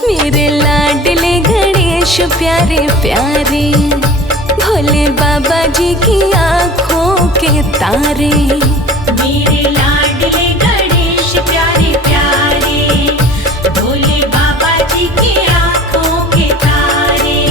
मेरे लाडले गणेश प्यारे प्यारे, भोले बाबा जी की आँखों के तारे। मेरे लाडले गणेश प्यारे प्यारे, भोले बाबा जी की आँखों के तारे।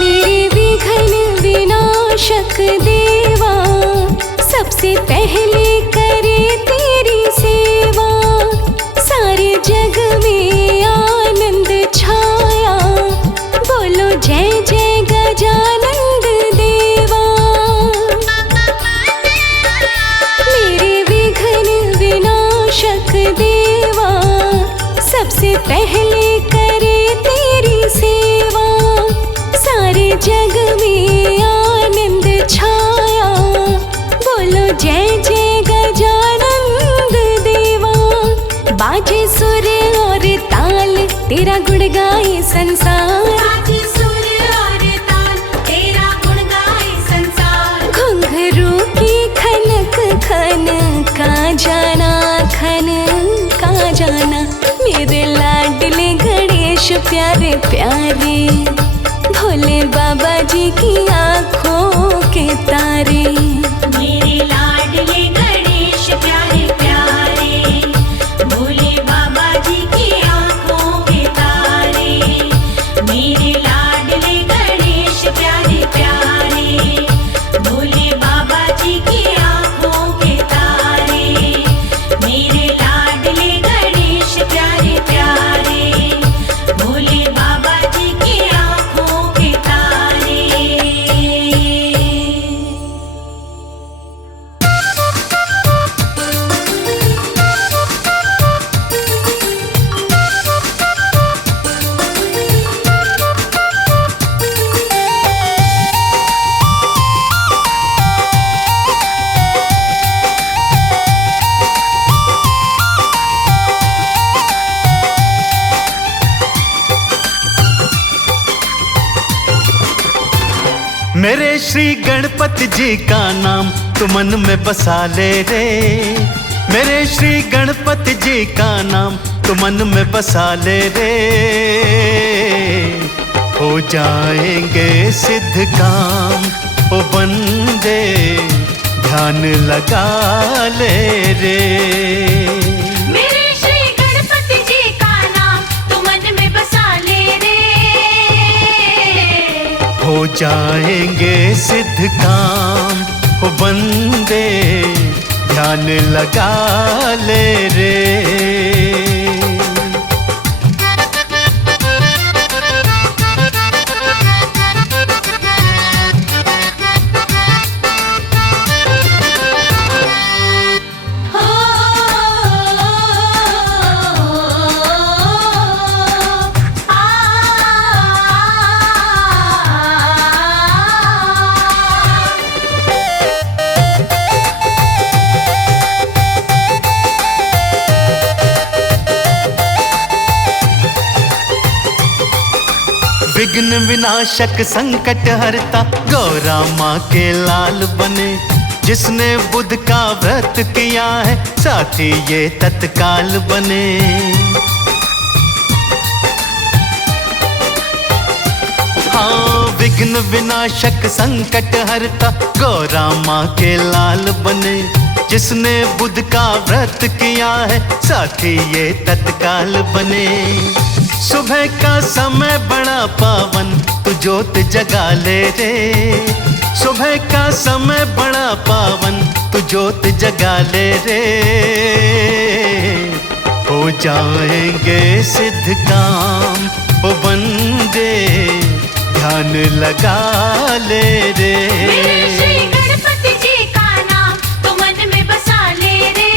मेरे विघ्न विनाशक देवा, सबसे पहले करे तेरी सेवा, सारे जग में आनंद छाया, बोलो जय जय गजानंद देवा। मेरे विघ्न विनाशक देवा, सबसे पहले करे तेरी सेवा, सारे जग में आनंद छाया, बोलो जय जय गजानंद देवा। बाजे सुर और ताल तेरा गुण गाए संसार, आज सुर और ताल तेरा गुण गाए संसार। घुंघरू की खनक खन का जाना मेरे लाडले गणेश प्यारे प्यारे, भोले बाबा जी की आँखों के तारे। मेरे लाडले गणेश प्यारे प्यारे, भोले बाबा जी की आँखों के तारे। मेरे लाडले गणेश प्यारे प्यारे, भोले बाबा जी की आँखों के तारे। मेरे लाडले गणेश प्यारे प्यारे, भोले बाबा जी की आँखों के तारे। मेरे श्री गणपति जी का नाम तू मन में बसा ले रे। मेरे श्री गणपति जी का नाम तू मन में बसा ले रे। हो जाएंगे सिद्ध काम ओ बंदे, ध्यान लगा ले रे। मेरे श्री गणपति जी का नाम तू मन में बसा ले रे। हो जाएंगे सिद्ध काम ओ बंदे, ध्यान लगा ले रे। विघ्न विनाशक संकट हरता गौरा माँ के लाल बने। जिसने बुध का व्रत किया है साथी ये तत्काल बने। हाँ, विघ्न विनाशक संकट हरता गौरा माँ के लाल बने। जिसने बुध का व्रत किया है साथी ये तत्काल बने। सुबह का समय बड़ा पावन तू ज्योत जगा ले रे। सुबह का समय बड़ा पावन तू ज्योत जगा ले रे। हो जाएंगे सिद्ध काम ओ बंदे, ध्यान लगा ले रे। मेरे श्री गणपति जी का नाम तू मन में बसा ले रे।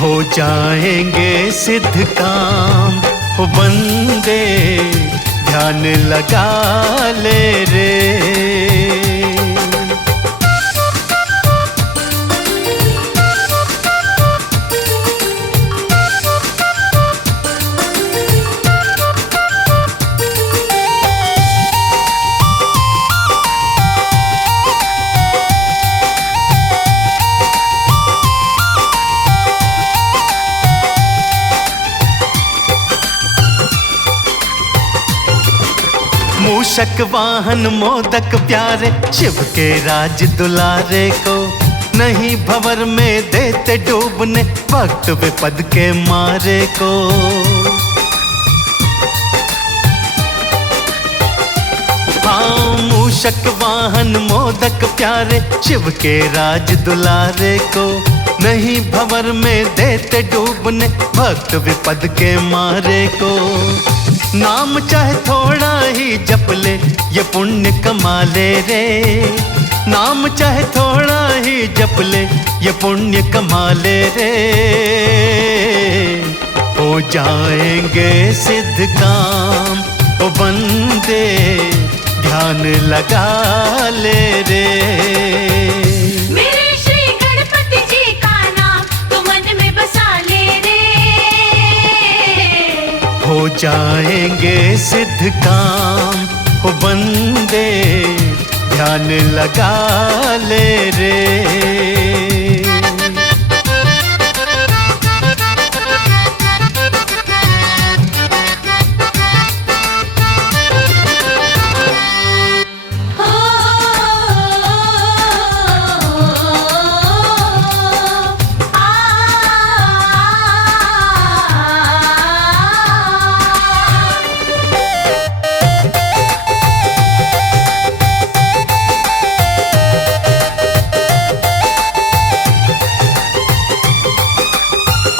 हो जाएंगे सिद्ध काम ओ बंदे, ध्यान लगा ले रे। मूषक वाहन मोदक प्यारे, शिव के राज दुलारे को नहीं भंवर में देते डूबने, भक्त विपद के मारे को। हाँ, मूषक वाहन मोदक प्यारे, शिव के राज दुलारे को नहीं भंवर में देते डूबने, भक्त विपद के मारे को। नाम चाहे थोड़ा ही जप ले ये पुण्य कमा ले रे। नाम चाहे थोड़ा ही जप ले ये पुण्य कमा ले रे। हो जाएंगे सिद्ध काम ओ बंदे, ध्यान लगा ले रे। मेरे श्री गणपति जी का नाम तू मन में बसा ले रे। हो जाएंगे सिद्ध काम ओ बंदे, ध्यान लगा ले रे।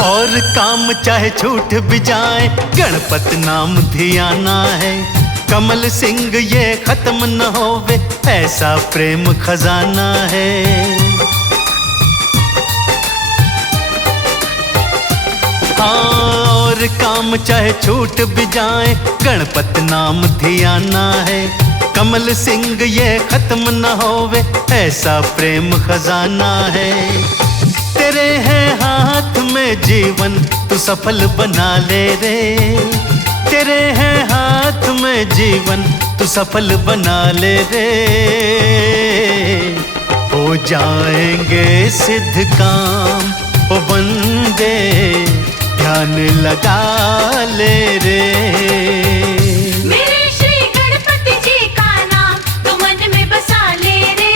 और काम चाहे छूट भी जाए, गणपत नाम धियाना है। कमल सिंह ये खत्म न होवे, ऐसा प्रेम खजाना है। हाँ, और काम चाहे छूट भी जाए, गणपत नाम धियाना है। कमल सिंह ये खत्म न होवे, ऐसा प्रेम खजाना है। तेरे है हाथ में जीवन तू सफल बना ले रे। तेरे हैं हाथ में जीवन, तू सफल बना ले रे। हो जाएंगे सिद्ध काम, ओ बंदे ध्यान लगा ले रे। मेरे श्री गणपति जी का नाम तो मन में बसा ले रे।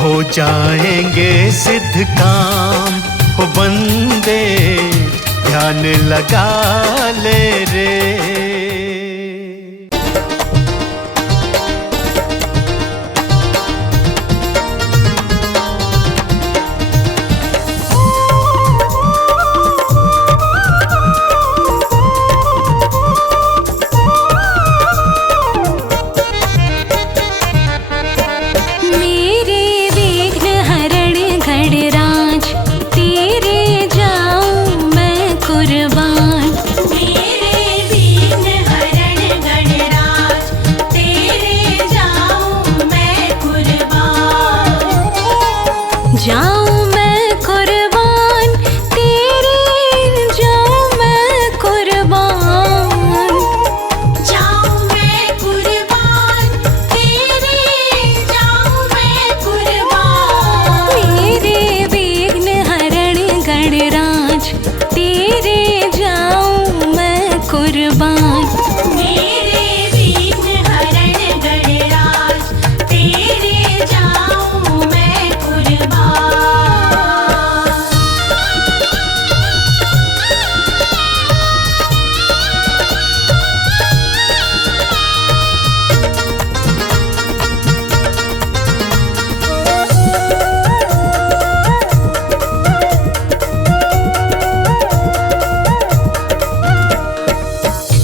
हो जाएंगे सिद्ध काम, ओ बंदे ध्यान लगा ले रे।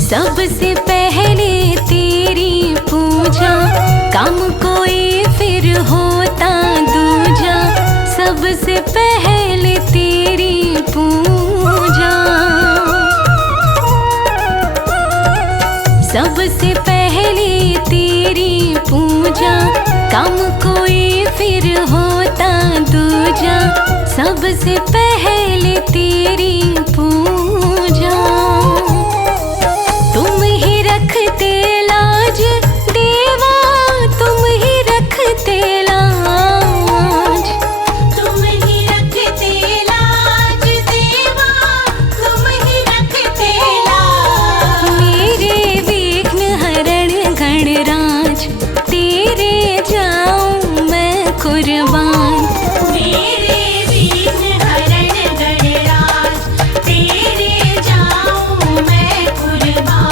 सबसे पहले तेरी पूजा, काम कोई फिर होता दूजा। सबसे पहले तेरी पूजा, सबसे पहले तेरी पूजा, काम कोई फिर होता दूजा। सबसे पहले तेरी पूजा, तुम ही रखते लाज देवा, तुम ही रखते लाज। तुम ही रखते लाज देवा, तुम ही रखते लाज। मेरे विघ्न हरण गणराज, तेरे जाऊं मैं कुर्बान। मेरे विघ्न हरण गणराज, तेरे जाऊं मैं कुर्बान।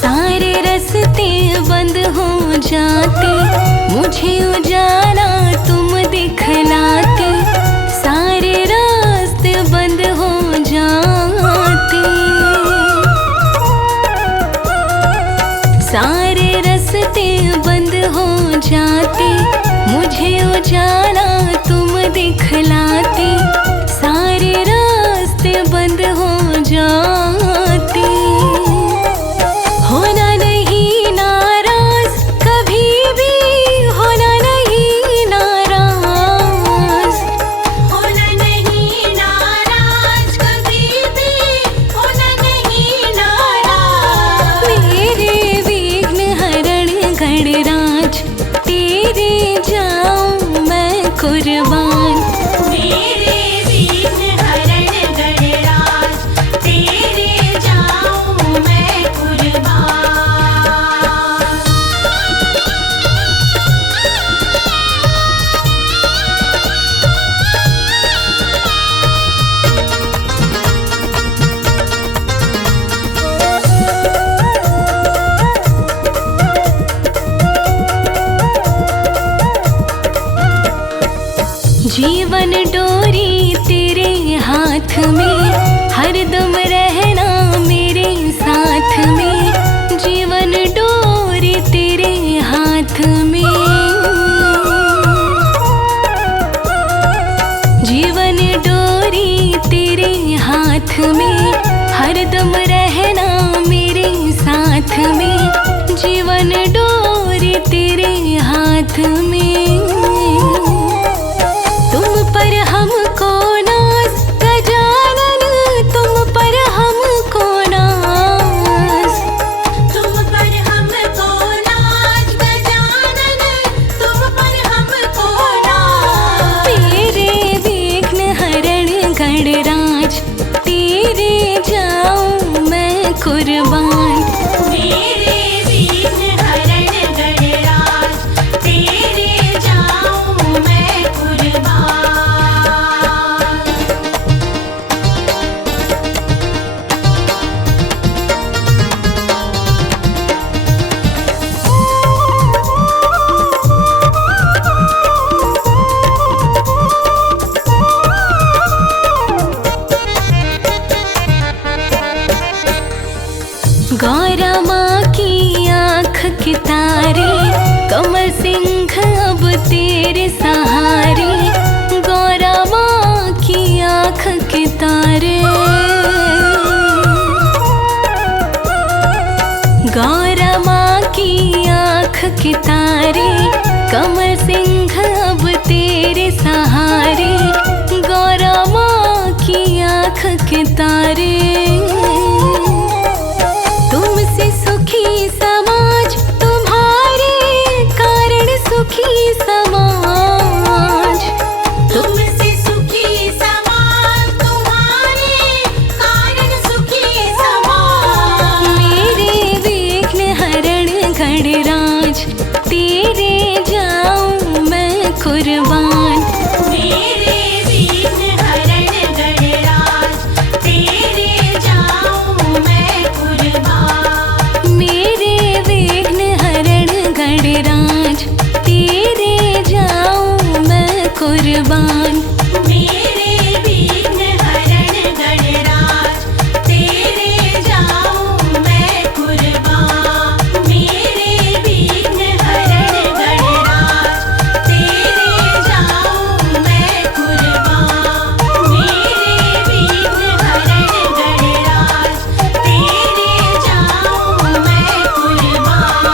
सारे रास्ते बंद हो जाते, मुझे उजाला तुम दिखलाते। सारे रास्ते बंद हो जाते, सारे रास्ते बंद हो जाते, मुझे उजाला तुम दिखलाते। सारे रास्ते बंद हो जाते, होना नहीं नाराज कभी भी, होना नहीं नाराज। होना नहीं नाराज कभी भी, होना नहीं नाराज। मेरे विघ्न हरण गणराज, तेरे जाऊं मैं कुर्बान। मेरे विघ्न हरण गणराज, तेरे जाऊं मैं कुर्बान। जीवन डोरी तेरे हाथ में, हरदम रहना मेरे साथ में। जीवन डोरी तेरे हाथ में, हरदम रहना मेरे साथ में, जीवन डोरी तेरे हाथ में। तुम पर हमको नाज गजानन, तुम पर हमको नाज, तुम पर हमको नाज गजानन, तुम पर हमको नाज। तेरे विघ्न हरण गणराज, तेरे जाऊं मैं कुर्बान। मेरे विघ्न हरण गणराज, तेरे जाऊं मैं कुर्बान। गौरा माँ की आँख के तारे, कमल सिंह अब तेरे सहारे। गौरा माँ की आँख के तारे, गौरा माँ की आँख के तारे, कमल सिंह अब तेरे सहारे। गौरा माँ की आँख के तारे, तुमसे सुखी समाज, तुम्हारे कारण सुखी समाज। तुमसे सुखी समाज, तुम्हारे कारण सुखी समाज। मेरे विघ्न हरण गणराज, तेरे जाऊं मैं कुर्बान। मेरे विघ्न हरण गणराज, तेरे जाऊं मैं कुर्बान। मेरे विघ्न हरण गणराज, तेरे जाऊं मैं कुर्बान। मेरे विघ्न हरण गणराज, तेरे जाऊं मैं कुर्बान। मेरे विघ्न हरण गणराज, तेरे जाऊं मैं कुर्बान। मेरे विघ्न हरण गणराज, तेरे जाऊं मैं कुर्बान।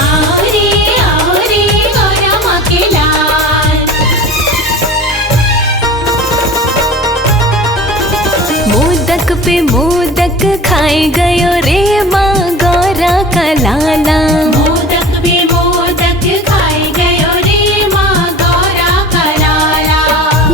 आओ रे गौरा माँ के लाल। मोदक पे मोदक खाए गयो रे माँ गौरा का लाला। मोदक भी मोदक खाए गयो रे माँ गौरा का लाला।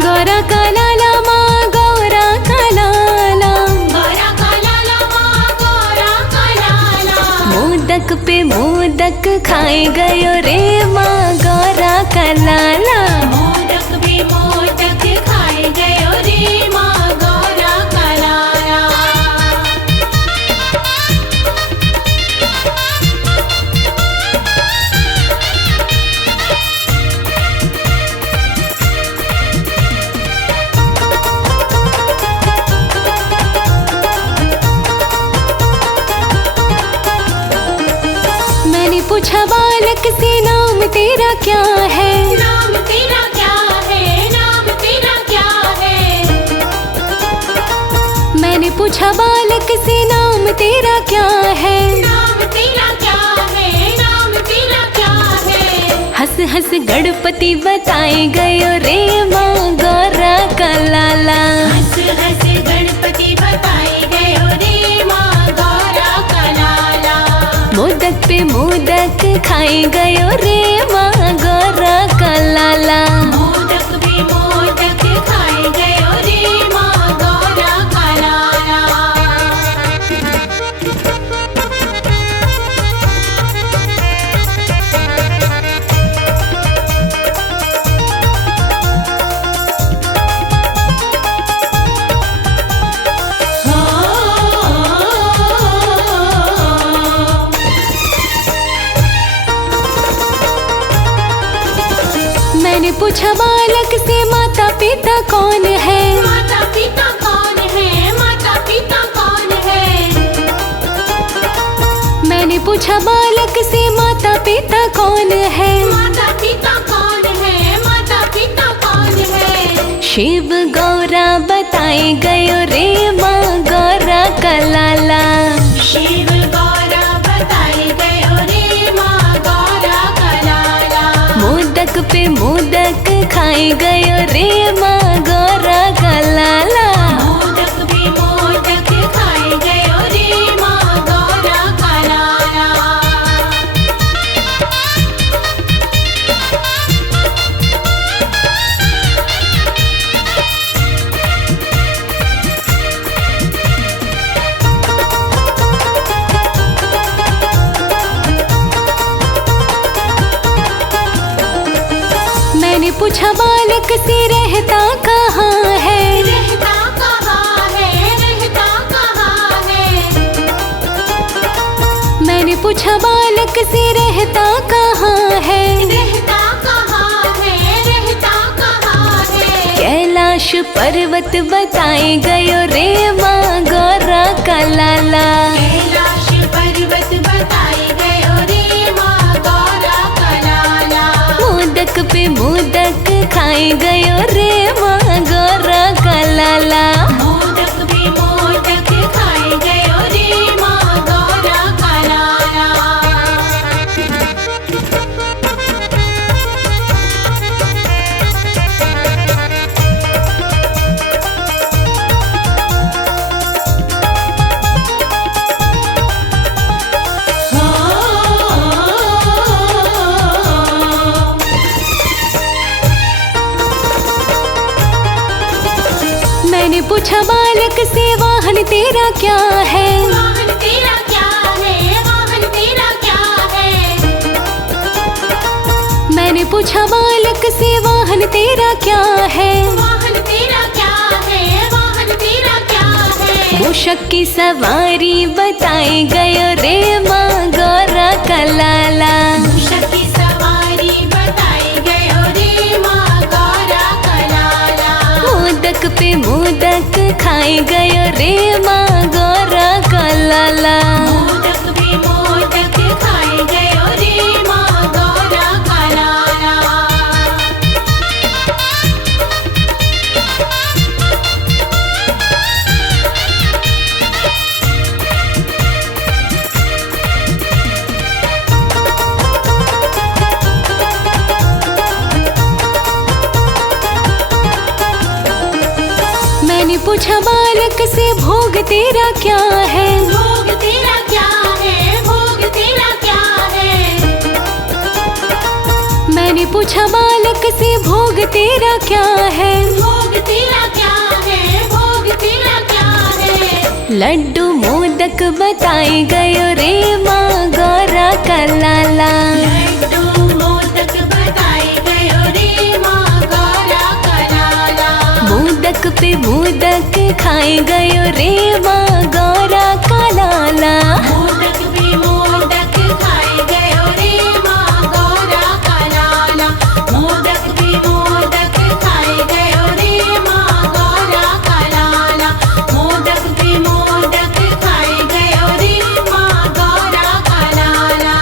गौरा का लाला माँ गौरा का लाला। गौरा का लाला माँ गौरा का लाला। मोदक पे मोदक खाए गयो रे माँ गौरा का लाला। मोदक भी मोदक खाए गयो रे माँ गौरा का लाला। मैंने पूछा बालक से नाम तेरा क्या है। नाम तेरा क्या है, नाम तेरा क्या है। मैंने पूछा बालक से नाम तेरा क्या है। नाम तेरा क्या है, नाम तेरा क्या है। हंस हंस गणपति बताए गयो रे माँ गौरा का लाला। हंस हंस गणपति बताए गयो रे माँ गौरा का लाला। मोदक पे मोदक खाए गयो रे माँ गौरा का लाला। मोदक भी मोदक खाए गयो रे माँ गौरा का लाला। मैंने पूछा बालक से माता पिता कौन है। माता पिता पूछा बालक से माता पिता कौन है, माता पिता कौन है, माता पिता कौन है। शिव गौरा बताए गयो रे माँ गौरा का लाला। शिव गौरा बताई गयो रे माँ गौरा का लाला। मोदक पे मोदक खाए गयो रे माँ गौरा का लाला। मोदक भी मोदक खाए गयो रे माँ गौरा का लाला। मैंने पूछा बालक से रहता कहाँ है, रहता कहाँ है, रहता कहाँ है। मैंने पूछा बालक से रहता कहाँ है, रहता कहाँ है, रहता कहाँ है। कैलाश पर्वत बताए गयो रे माँ गौरा का लाला। कैलाश पर्वत बताई गयो रे माँ गौरा का लाला। मोदक पे मोदक खाए गयो रे माँ गौरा का लाला। मोदक भी मोदक खाए गयो रे माँ गौरा का लाला। मैंने पूछा बालक से वाहन तेरा क्या है, वाहन तेरा क्या है, वाहन तेरा क्या है। मैंने पूछा बालक से वाहन तेरा क्या है। वाहन तेरा क्या है, वाहन तेरा क्या है। मूषक की सवारी बताए गयो रे माँ गौरा का लाला। मूषक की सवारी बताई गयो रे माँ गौरा का लाला। मोदक पे मोदक खाए गयो रे माँ गौरा का लाला। मोदक भी मोदक खाए गयो रे माँ गौरा का लाला। मैंने पूछा बालक से भोग तेरा क्या है, भोग तेरा क्या है, भोग तेरा क्या है। मैंने पूछा बालक से भोग तेरा क्या है। भोग तेरा क्या है, भोग तेरा क्या है। लड्डू मोदक बताए गयो रे माँ गौरा का लाला। लड्डू मोदक बताई गयो रे माँ गौरा का लाला। मोदक पे मोदक खाए गयो रे माँ गौरा का लाला। मोदक भी मोदक खाए गयो रे माँ गौरा का लाला। मोदक भी मोदक खाए गयो रे माँ गौरा का लाला। मोदक भी मोदक खाए गयो रे माँ गौरा का लाला।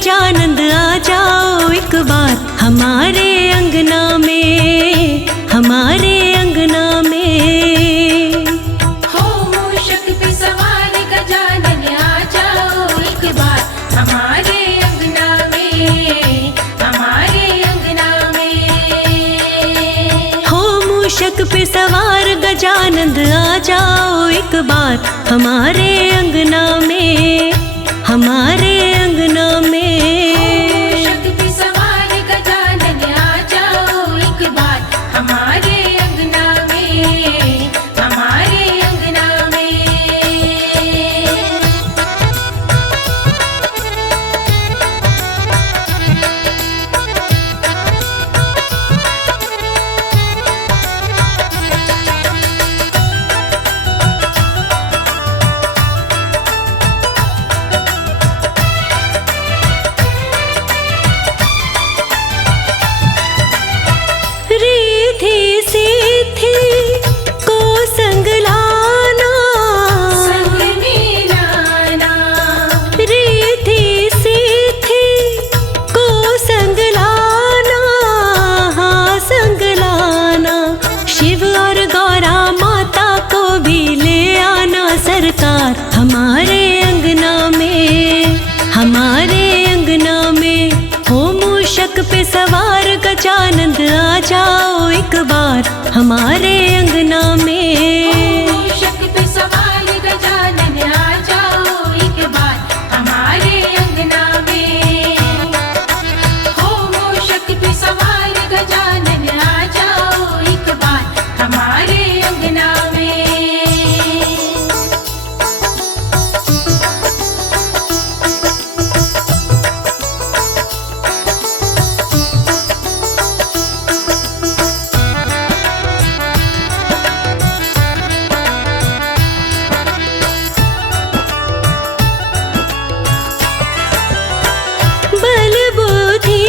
गजानंद आ जाओ एक बार हमारे अंगना में, हमारे अंगना में। हो मूषक पे सवार गजानन आ जाओ एक बार हमारे अंगना में, हमारे अंगना में। हो मूषक पे सवार गजानंद आ जाओ एक बार हमारे अंगना में, हमारे अंगना में। मूषक पे सवार गजानन आ जाओ एक बार हमारे अंगना में, हमारे अंगना में। रिद्धि सिद्धि को संग लाना, संग में लाना, रिद्धि सिद्धि को संग लाना, हाँ संग लाना। शिव और गौरा माता को भी ले आना सरकार हमारे अंगना में, हमारे अंगना में। हो मूषक पे सवार गजानंद आ जाओ एक बार हमारे अंगना में। मूषक पे सवार गजानन आ जाओ एक बार हमारे अंगना में। हो मूषक पे सवार गजानन आ जाओ एक बार हमारे अंगना में। बल बुद्धि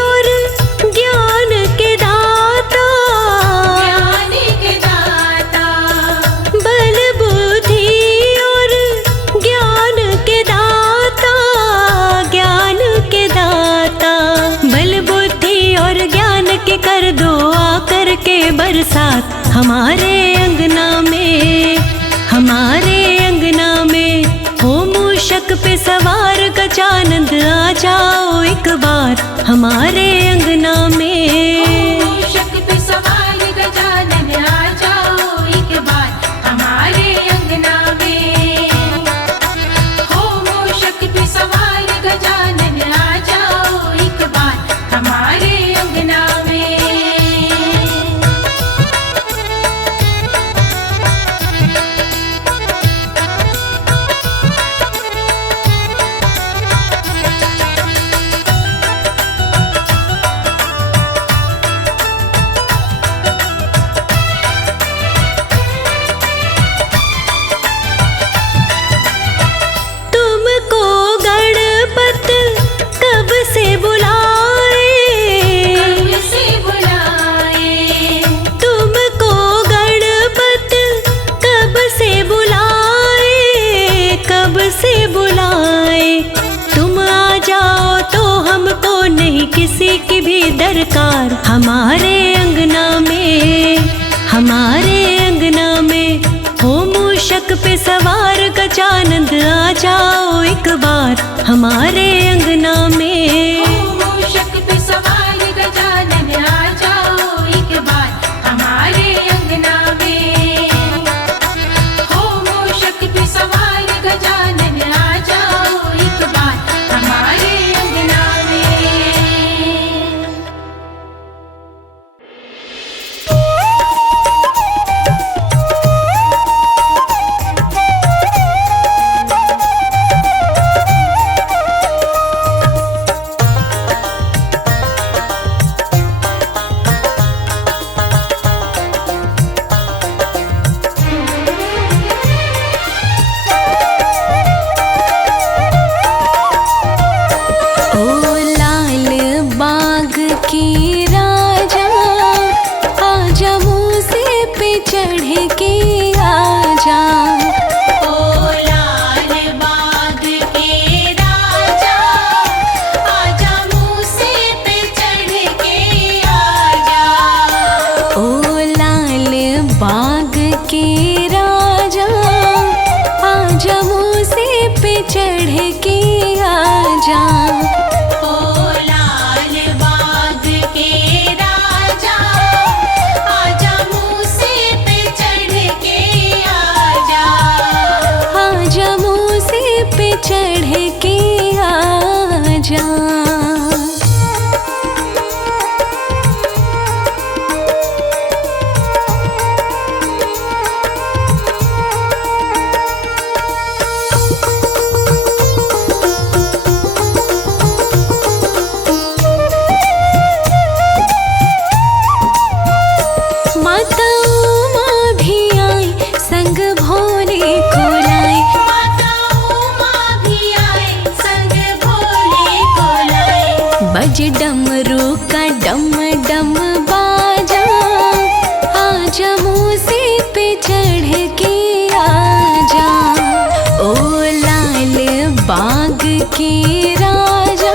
और ज्ञान के दाता, ज्ञान के दाता, बल बुद्धि और ज्ञान के दाता, ज्ञान के दाता। बल बुद्धि और ज्ञान के कर दो आकर के बरसात हमारे अंगना में, हमारे अंगना में। हो मूषक पे सवार गजानंद आ जाओ एक बार हमारे अंगना में। मूषक पे सवार गजानन आ जाओ एक बार हमारे अंगना में। हो मूषक पे सवार गजानन आ जाओ एक बार हमारे अंगना में। तुमको गणपत कब से बुलाए, कब से बुलाए, तुमको गणपत कब से बुलाए, कब से बुलाए। तुम आ जाओ तो हमको नहीं किसी की भी दरकार हमारे अंगना में, हमारे अंगना में। हो मूषक पे सवार गजानंद आ जाओ एक बार हमारे अंगना में। मूषक पे सवार गजानन आ जाओ एक बार हमारे अंगना में। हो मूषक पे सवार गजानन आ जाओ एक बार हमारे अंगना में। आजा। ओ लाल बाग के राजा, आजा मूसे पे चढ़ के आजा। आजा मूसे पे चढ़ के आजा। माता उमा भी आई संग भोले को लाई। माता उमा भी आए संग भोले को लाए। बज डमरू का डम डम बाजा। आजा मूसे पे चढ़ के आजा। ओ लाल बाग के राजा,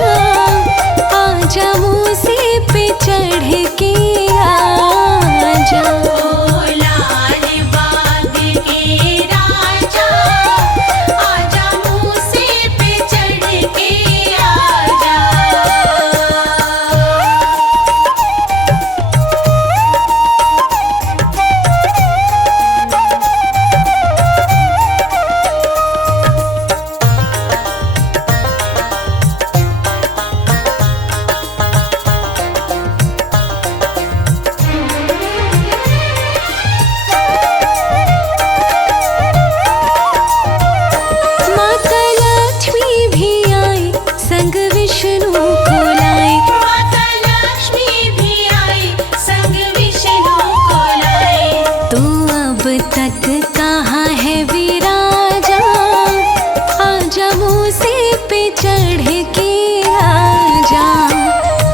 आजा मूसे पे चढ़ के आजा। ओ लाल बाग के राजा, आजा मूसे पे चढ़ के आजा। माता लक्ष्मी भी आई संग विष्णु को लाई। माता लक्ष्मी भी आई संग विष्णु को लाए। तू अब तक कहाँ है विराजा। आजा मूसे पे चढ़ के आजा।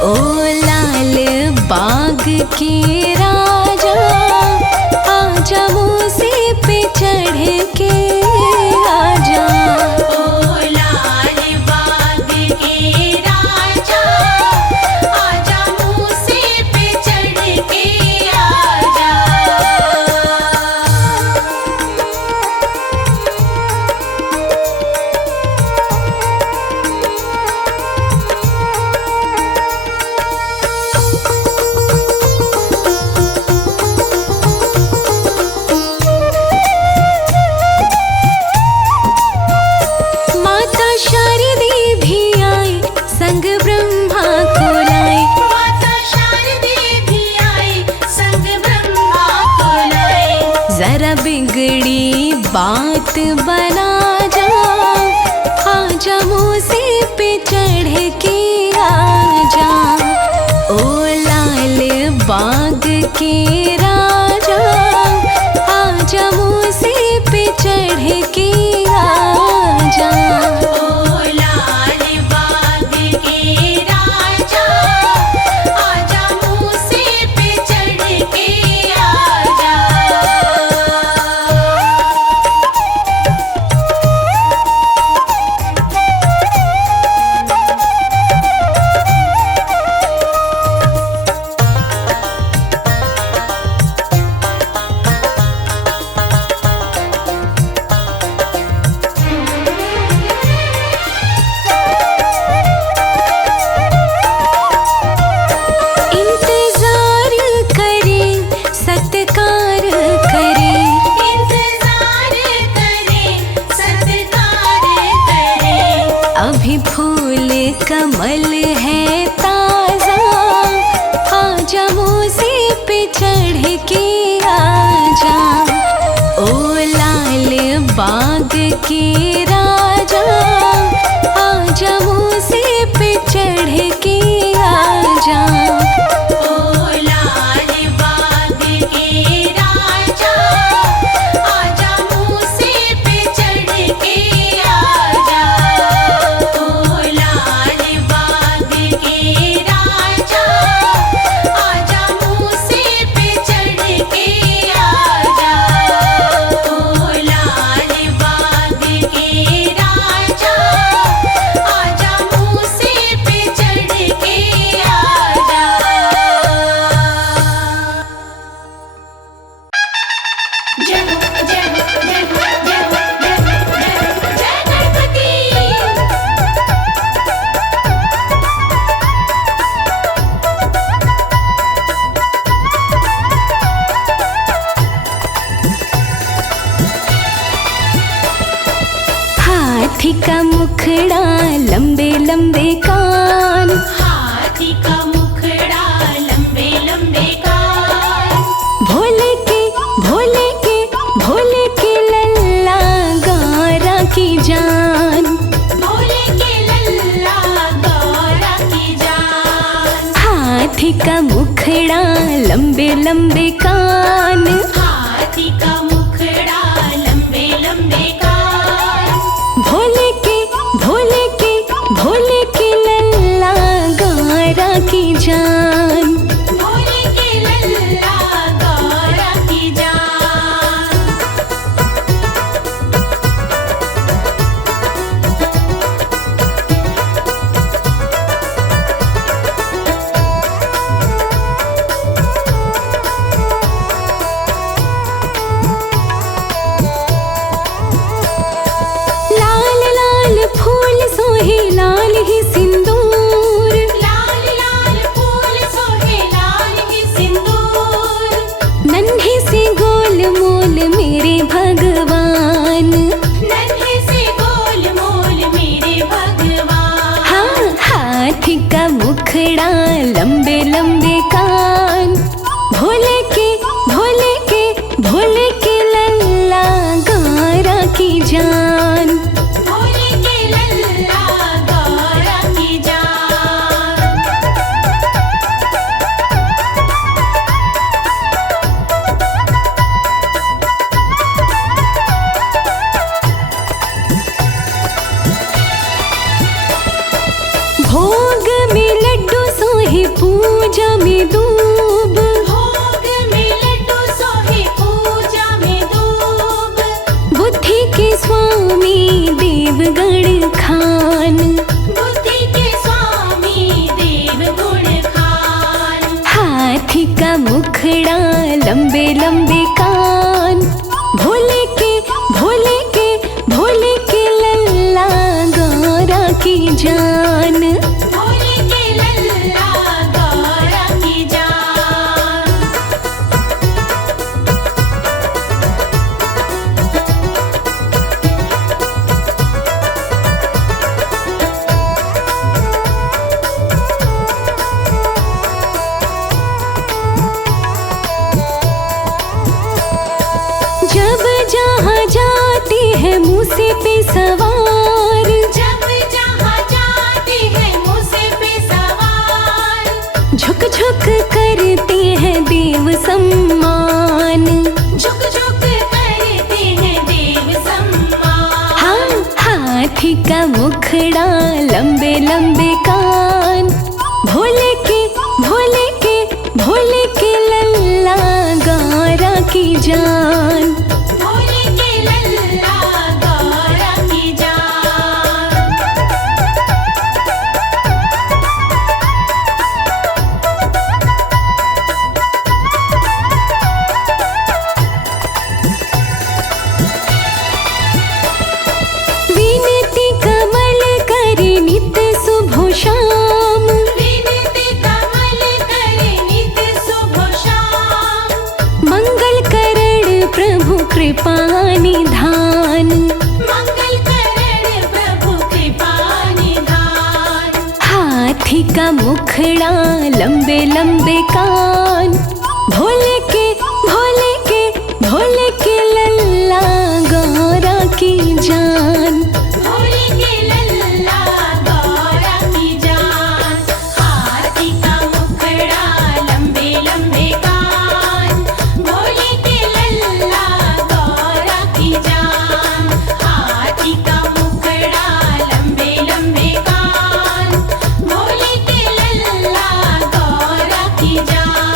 ओ लाल बाग के राजा, आजा मूसे पे चढ़ के आजा। ओ लाल बाग के राजा, आजा मूसे पे चढ़ के आजा। माता शारदी भी आई संग ब्रह्मा को लाई। माता शारदे भी आई संग ब्रह्मा को लाए। जरा बिगड़ी बात बना जा। आजा मूसे पे चढ़ के आजा। ओ लाल बाग के राजा, आजा मूसे पे चढ़ के आजा। ओ लाल बाग के राजा, आजा मूसे पे चढ़ के आजा। इंतजार करें सत्कार करें। इंतजार करें सत्कार करें। अभी फूल कमल है ताजा। आजा मूसे पे चढ़ के आजा। ओ लाल बाग के राजा, आजा मूसे पे चढ़ के आजा। ओ लाल बाग के राजा, आजा मूसे पे चढ़ के आजा। ओ लाल बाग के राजा, आजा मूसे पे चढ़ के आजा। ओ लाल बाग के राजा, आजा मूसे पे चढ़ के आजा। जय हो जय हो जय हो जय हो जय हो जय हो जय गणपति। का मुखड़ा लंबे लंबे कान, हाथी का मुखड़ा लंबे लंबे कान, भोले के भोले के भोले के लल्ला गौरा की जान, भोले के लल्ला गौरा की जान। हाथी का मुखड़ा लंबे लंबे कान, हाथी का मुखड़ा लंबे लंबे कान, भोले के भोले के भोले के लल्ला गौरा की जान। भोले के लल्ला गौरा की जान। लाल लाल फूल सोहे लाल ही सिंदूर, लाल लाल फूल सोहे लाल ही सिंदूर, नन्हे से गोल मोल मेरे भगवान। नन्हे से गोल मोल मेरे भगवान। हाँ, हाथी का मुखड़ा लंबे लंबे कान, भोले के भोले के भोले के लल्ला गौरा की जान। भोले के लल्ला गौरा की जान। भोग में लड्डू सोहे पूजा में दूब, भोग में लड्डू सोहे पूजा में दूब, बुद्धि के स्वामी देवगण खान। बुद्धि के स्वामी देव गुण खान। हाथी का मुखड़ा लंबे लंबे कान, भोले के भोले के भोले के लल्ला गौरा की जान। भोले के लल्ला गौरा की जान। जब जहाँ जाती है मूसे पे सवार, जब जहाँ जाती है मूसे पे सवार, झुक झुक करते हैं देव सम्मान। झुक झुक करते हैं देव सम्मान। हाँ, हाथी का मुखड़ा लंबे लंबे कान, भोले के भोले के भोले के लल्ला गौरा की जान। भोले के लल्ला गौरा की जान। विनती कमल करे नित सुबह शाम, विनती कमल करे नित सुबह शाम, मंगल करण प्रभु कृपा निधान। मंगल करण प्रभु कृपा निधान। हाथी का मुखड़ा लंबे लंबे कान, भोले के भोले के भोले के लल्ला गौरा की जान। भोले के लल्ला गौरा की जान। हाथी का मुखड़ा लंबे लंबे कान, भोले के लल्ला गौरा की जान। हाथी का मुखड़ा लंबे लंबे कान, भोले के लल्ला गौरा की जान।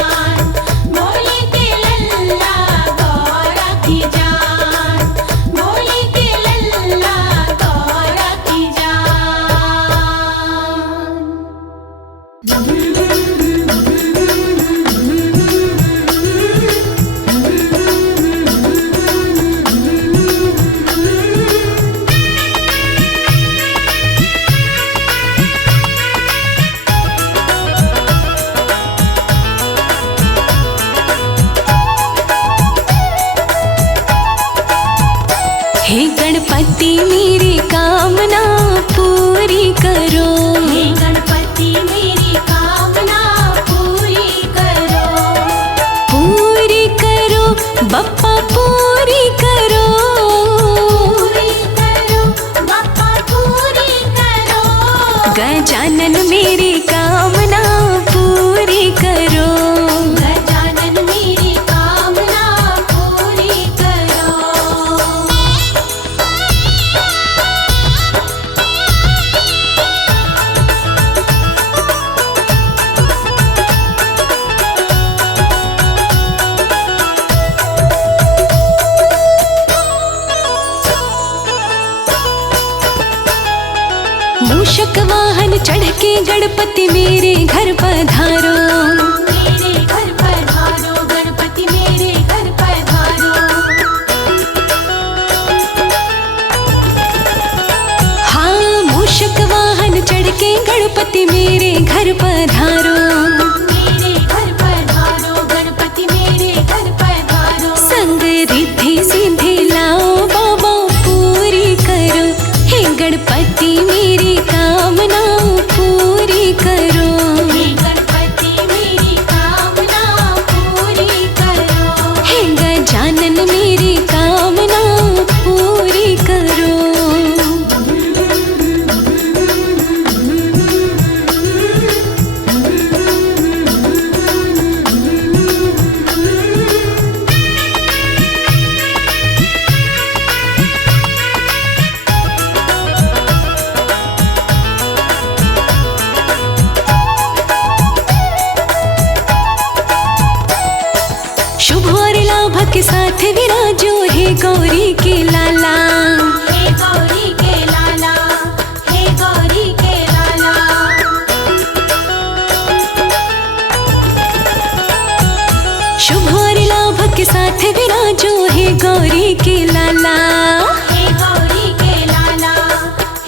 हे गणपति मेरी कामना पूरी करो। हे गणपति मेरी कामना पूरी करो। पूरी करो बप्पा पूरी करो। पूरी करो बाप्पा पूरी करो। गजानन मेरी कामना पूरी करो। गजानन मेरी कामना पूरी करो। मूषक वाहन चढ़ के गणपति मेरे घर पधारो। मेरे घर पधारो गणपति मेरे घर पधारो। हाँ मूषक वाहन चढ़ के गणपति मेरे घर पधारो। मेरे घर पधारो गणपति मेरे घर पधारो। संग रिद्धि सिद्धि लाओ बाबा पूरी करो। हे गणपति मेरी कामना पूरी करो। हे गणपति मेरी कामना पूरी करो। हे गजानन मेरी कामना पूरी करो। शुभ और लाभ के साथ विराजो हे गौरी के लाला। हे गौरी के लाला। हे गौरी के लाला। शुभ और लाभ के साथ विराजो हे गौरी के लाला। हे गौरी के लाला।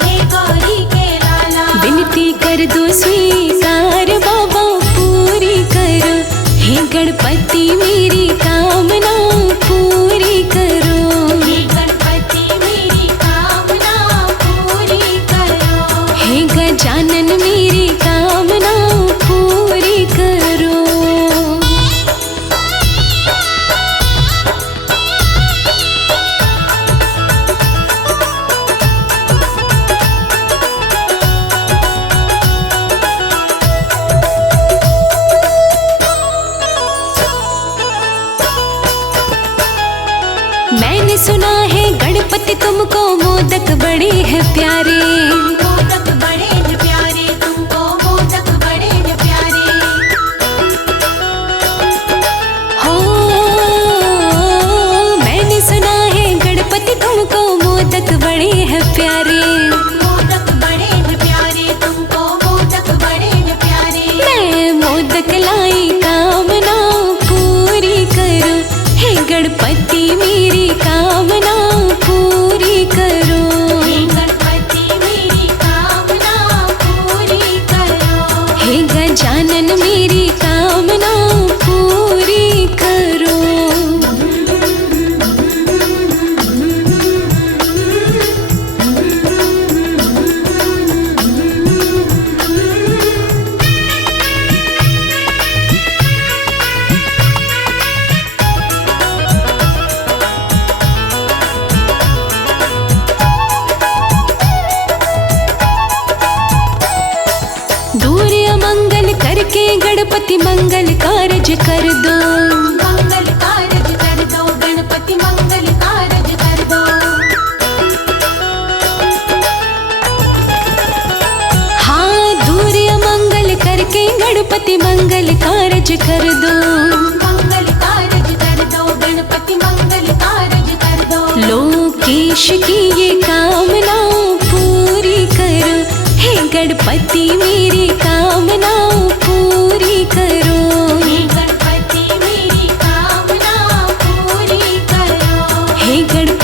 हे गौरी के लाला। विनती कर दो स्वीकार बाबा पूरी करो। हे गणपति मेरी कामना पूरी करो। हे गणपति मेरी कामना पूरी करो। हे गजानन मेरी कामना पूरी करो। मैंने सुना है गणपति तुमको मोदक बड़े हैं प्यारे। मोदक बड़े हैं प्यारे तुमको मोदक बड़े हैं प्यारे। हो मैंने सुना है गणपति तुमको मोदक बड़े हैं प्यारे। मोदक बड़े हैं प्यारे तुमको मोदक बड़े हैं प्यारे। मैं मोदक लाई कामना पूरी करो। हे गणपति मेरी कामना पूरी करो। हे गणपति मेरी कामना पूरी करो। हे गजानन मेरी कामना पूरी करो। दूर अमंगल करके गणपति मंगल कारज कर दो। मंगल कारज कर दो गणपति मंगल कारज कर दो। हाँ दूर अमंगल करके गणपति मंगल कारज कर दो। मंगल कारज कर दो गणपति मंगल कारज कर दो। लोकेश की ये कामना पूरी करो। हे गणपति मेरी कामना पूरी करो। हे गणपति मेरी कामना पूरी करो। हे गणपति